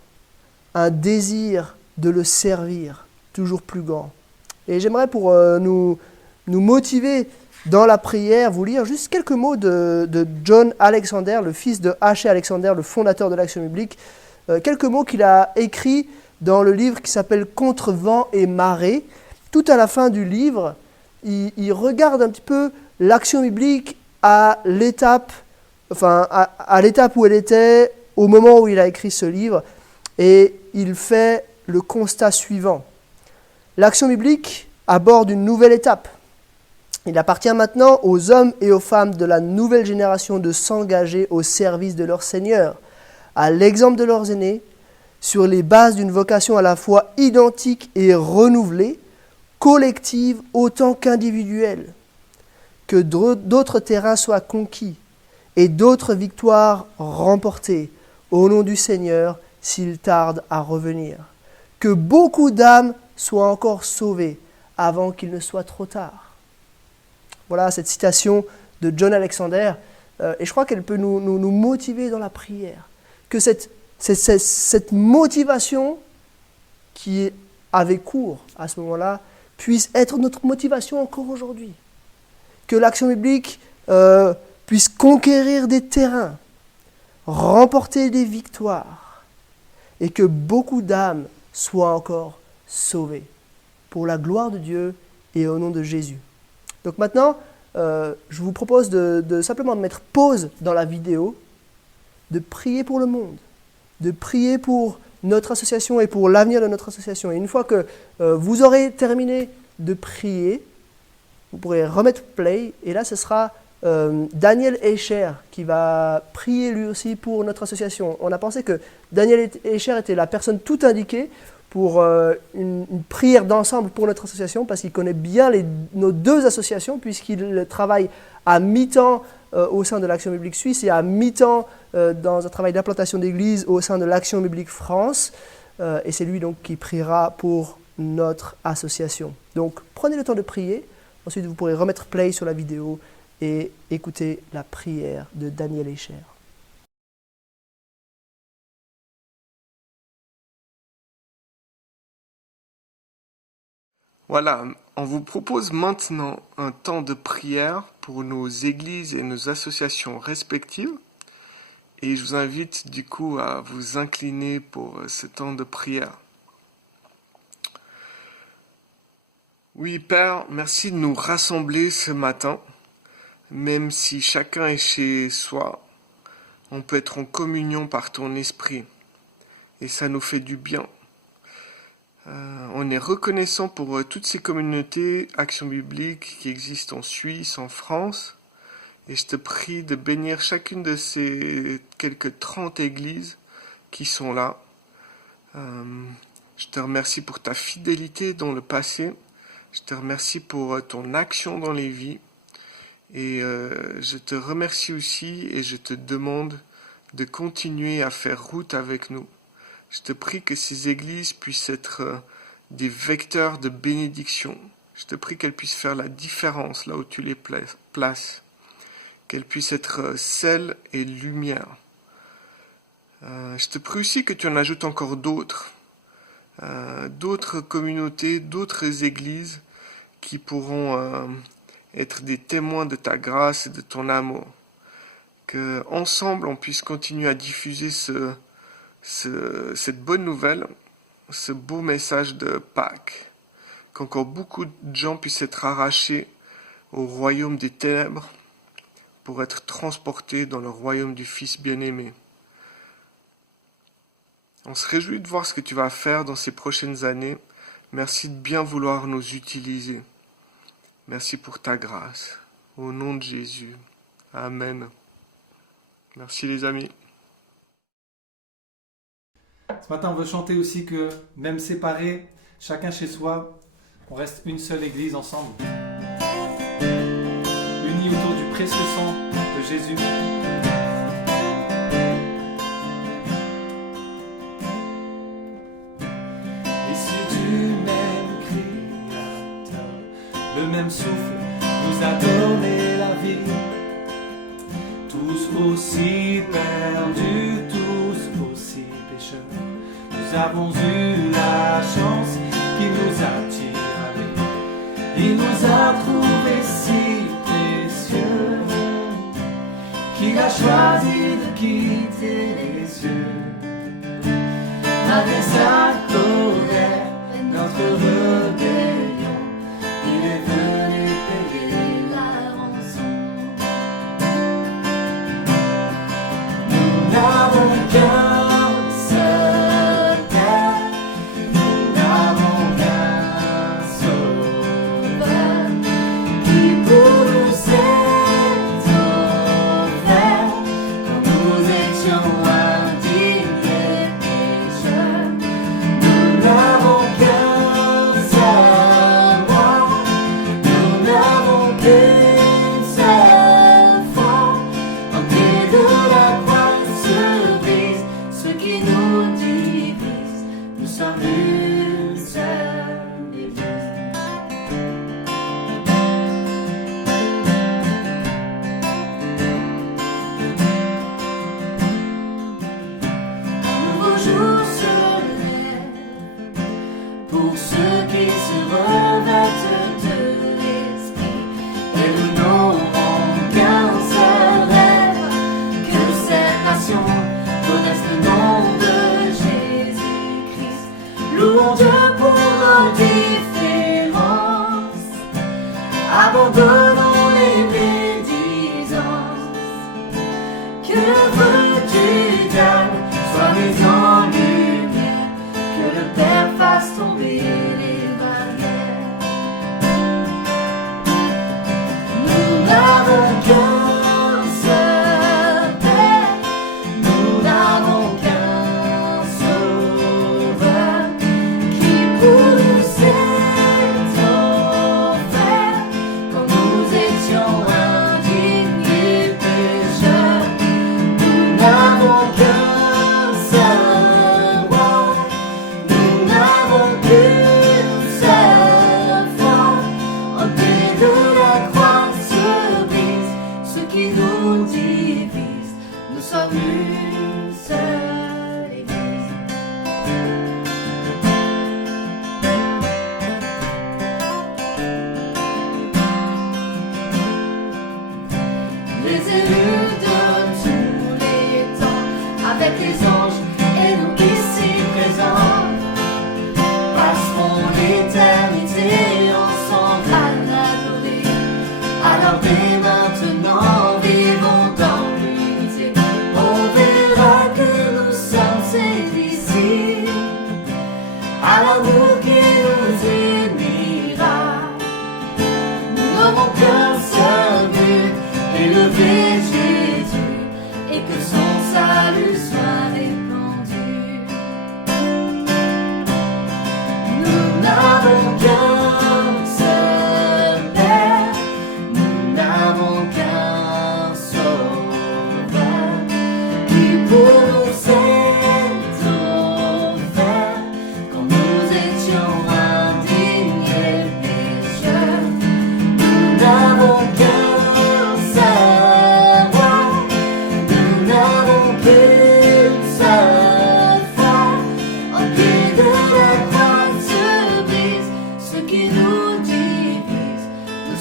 un désir de le servir toujours plus grand. Et j'aimerais pour nous motiver dans la prière, vous lire juste quelques mots de John Alexander, le fils de H.C. Alexander, le fondateur de l'Action biblique, quelques mots qu'il a écrits dans le livre qui s'appelle « Contre vent et marée ». Tout à la fin du livre, il regarde un petit peu l'Action biblique à l'étape où elle était au moment où il a écrit ce livre, et il fait le constat suivant. L'Action biblique aborde une nouvelle étape. Il appartient maintenant aux hommes et aux femmes de la nouvelle génération de s'engager au service de leur Seigneur, à l'exemple de leurs aînés, sur les bases d'une vocation à la fois identique et renouvelée, collective autant qu'individuelle, que d'autres terrains soient conquis et d'autres victoires remportées au nom du Seigneur s'il tarde à revenir, que beaucoup d'âmes soient encore sauvées avant qu'il ne soit trop tard. Voilà cette citation de John Alexander, et je crois qu'elle peut nous motiver dans la prière. Que cette motivation qui avait cours à ce moment-là puisse être notre motivation encore aujourd'hui. Que l'Action biblique puisse conquérir des terrains, remporter des victoires, et que beaucoup d'âmes soient encore sauvées pour la gloire de Dieu et au nom de Jésus. Donc maintenant, je vous propose de simplement mettre pause dans la vidéo, de prier pour le monde, de prier pour notre association et pour l'avenir de notre association. Et une fois que vous aurez terminé de prier, vous pourrez remettre play, et là ce sera Daniel Escher qui va prier lui aussi pour notre association. On a pensé que Daniel Escher était la personne tout indiquée pour une prière d'ensemble pour notre association, parce qu'il connaît bien nos deux associations, puisqu'il travaille à mi-temps au sein de l'Action biblique suisse et à mi-temps dans un travail d'implantation d'église au sein de l'Action biblique France. Et c'est lui donc qui priera pour notre association. Donc prenez le temps de prier, ensuite vous pourrez remettre play sur la vidéo et écouter la prière de Daniel Escher. Voilà, on vous propose maintenant un temps de prière pour nos églises et nos associations respectives. Et je vous invite du coup à vous incliner pour ce temps de prière. Oui, Père, merci de nous rassembler ce matin. Même si chacun est chez soi, on peut être en communion par ton esprit. et ça nous fait du bien. On est reconnaissant pour toutes ces communautés Action Biblique qui existent en Suisse, en France, et je te prie de bénir chacune de ces quelques 30 églises qui sont là. Je te remercie pour ta fidélité dans le passé. Je te remercie pour ton action dans les vies. Et je te remercie aussi et je te demande de continuer à faire route avec nous. Je te prie que ces églises puissent être des vecteurs de bénédiction. Je te prie qu'elles puissent faire la différence là où tu les places. Qu'elles puissent être sel et lumière. Je te prie aussi que tu en ajoutes encore d'autres. D'autres communautés, d'autres églises qui pourront être des témoins de ta grâce et de ton amour. Que ensemble on puisse continuer à diffuser cette bonne nouvelle, ce beau message de Pâques. Qu'encore beaucoup de gens puissent être arrachés au royaume des ténèbres pour être transportés dans le royaume du Fils bien-aimé. On se réjouit de voir ce que tu vas faire dans ces prochaines années. Merci de bien vouloir nous utiliser. Merci pour ta grâce. Au nom de Jésus. Amen. Merci les amis. Ce matin, on veut chanter aussi que, même séparés, chacun chez soi, on reste une seule église ensemble. Unis autour du précieux sang de Jésus. Le même souffle nous a donné la vie, tous aussi perdus, tous aussi pécheurs. Nous avons eu la chance qu'il nous attire avec lui. Il nous a trouvés si précieux qu'il a choisi de quitter les cieux. Malgré sa colère et notre rébellion, il est venu payer la rançon. Nous n'avons qu'un seul Père, nous n'avons qu'un Sauveur, qui pour nous s'est offert quand nous étions indignes et pécheurs. Nous n'avons qu'un seul roi, nous n'avons qu'une seule foi. Au pied de la croix se brise ce qui nous divise. Nous sommes une seule église. Un nouveau jour se lève pour ceux qui se revêtent de l'esprit, et nous n'aurons qu'un seul rêve, que cette nation connaisse le nom de Jésus-Christ. Louons Dieu pour nos différences, abandonnons les médisances, que le feu du diable soit mis en lumière, que le Père fasse tomber les barrières. Nous n'avons qu'un seul Père, nous n'avons qu'un Sauveur, qui pour nous s'est offert quand nous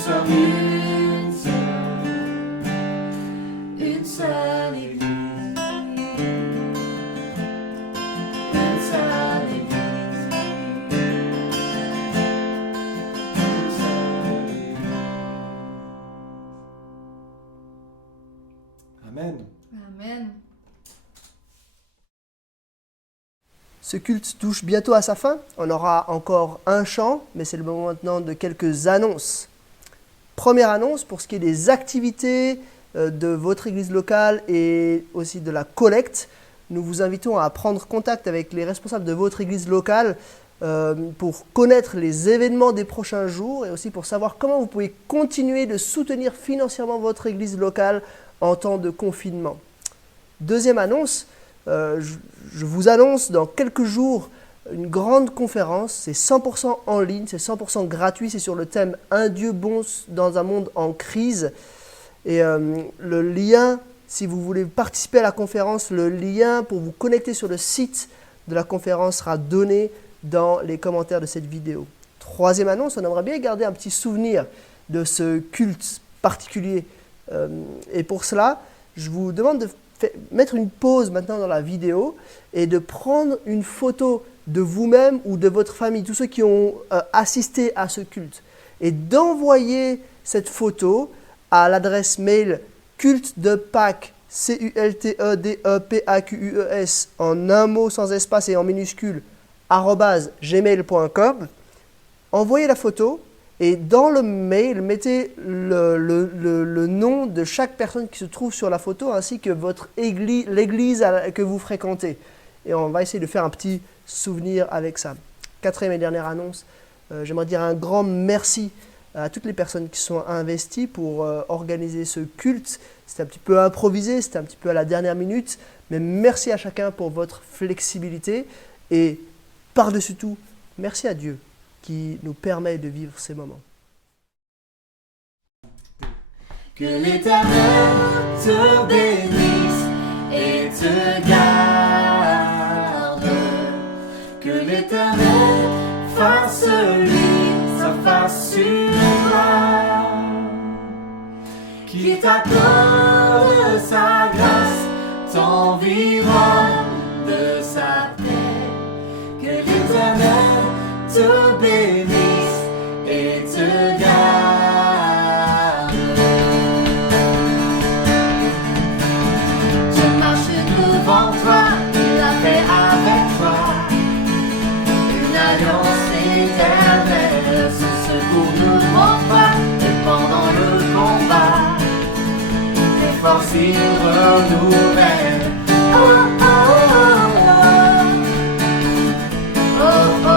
sommes une seule Église. Une seule Église. Une seule Église. Amen. Amen. Ce culte touche bientôt à sa fin. On aura encore un chant, mais c'est le moment maintenant de quelques annonces. Première annonce, pour ce qui est des activités de votre église locale et aussi de la collecte, nous vous invitons à prendre contact avec les responsables de votre église locale pour connaître les événements des prochains jours et aussi pour savoir comment vous pouvez continuer de soutenir financièrement votre église locale en temps de confinement. Deuxième annonce, je vous annonce dans quelques jours une grande conférence, c'est 100% en ligne, c'est 100% gratuit, c'est sur le thème « Un Dieu bon dans un monde en crise ». Et le lien, si vous voulez participer à la conférence, le lien pour vous connecter sur le site de la conférence sera donné dans les commentaires de cette vidéo. Troisième annonce, on aimerait bien garder un petit souvenir de ce culte particulier. Et pour cela, je vous demande de mettre une pause maintenant dans la vidéo et de prendre une photo de vous-même ou de votre famille, tous ceux qui ont assisté à ce culte, et d'envoyer cette photo à l'adresse mail cultedepâques, cultedepaqs, en un mot sans espace et en minuscule, @gmail.com. Envoyez la photo et dans le mail, mettez le nom de chaque personne qui se trouve sur la photo ainsi que l'église que vous fréquentez. Et on va essayer de faire un petit souvenir avec ça. Quatrième et dernière annonce, j'aimerais dire un grand merci à toutes les personnes qui sont investies pour organiser ce culte. C'était un petit peu improvisé, c'était un petit peu à la dernière minute, mais merci à chacun pour votre flexibilité et par-dessus tout, merci à Dieu qui nous permet de vivre ces moments. Que l'Éternel te bénisse et te garde. Que l'Éternel fasse lui sa face sur toi. Qu'il t'accorde sa grâce, t'environne de sa paix. Que l'Éternel te bénisse et te garde. Je marche devant toi, il a fait avec toi une alliance éternelle. Son secours ne manque pas, et pendant le combat, les forces il renouvelle. Oh, oh, oh, oh. Oh, oh, oh.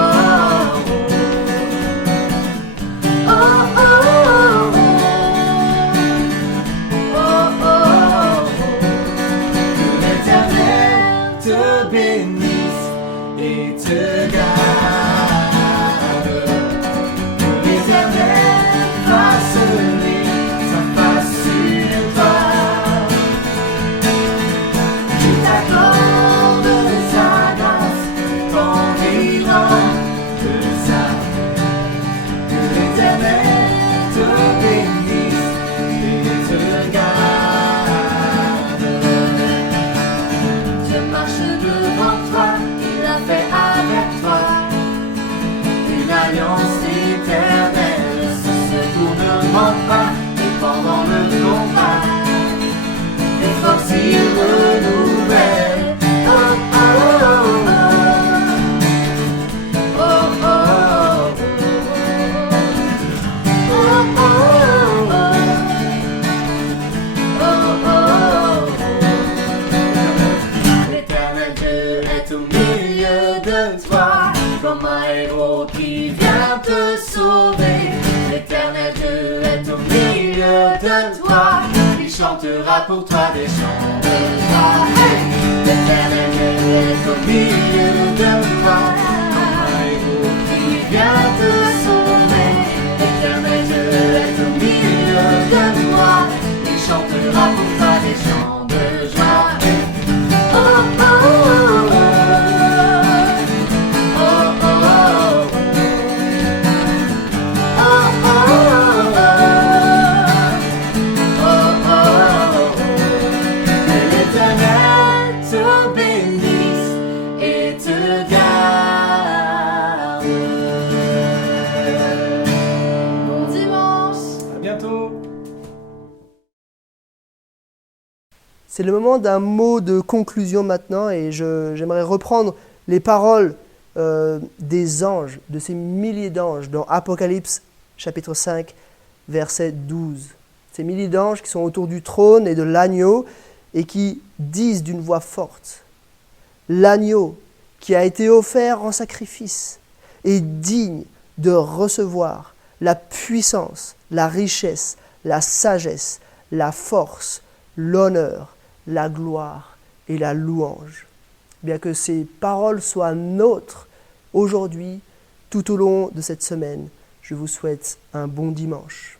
Chantera pour toi des chants de joie. Hey! L'Éternel est au milieu de toi, comme un héros qui vient te sauver. L'Éternel est au milieu de toi, il chantera pour toi des chants de joie. Hey! Oh, oh, oh, oh. Oh, oh, oh. Oh, oh, oh. C'est le moment d'un mot de conclusion maintenant et j'aimerais reprendre les paroles des anges, de ces milliers d'anges dans Apocalypse chapitre 5, verset 12. Ces milliers d'anges qui sont autour du trône et de l'agneau et qui disent d'une voix forte, l'agneau qui a été offert en sacrifice est digne de recevoir la puissance, la richesse, la sagesse, la force, l'honneur, la gloire et la louange. Bien que ces paroles soient nôtres aujourd'hui, tout au long de cette semaine, je vous souhaite un bon dimanche.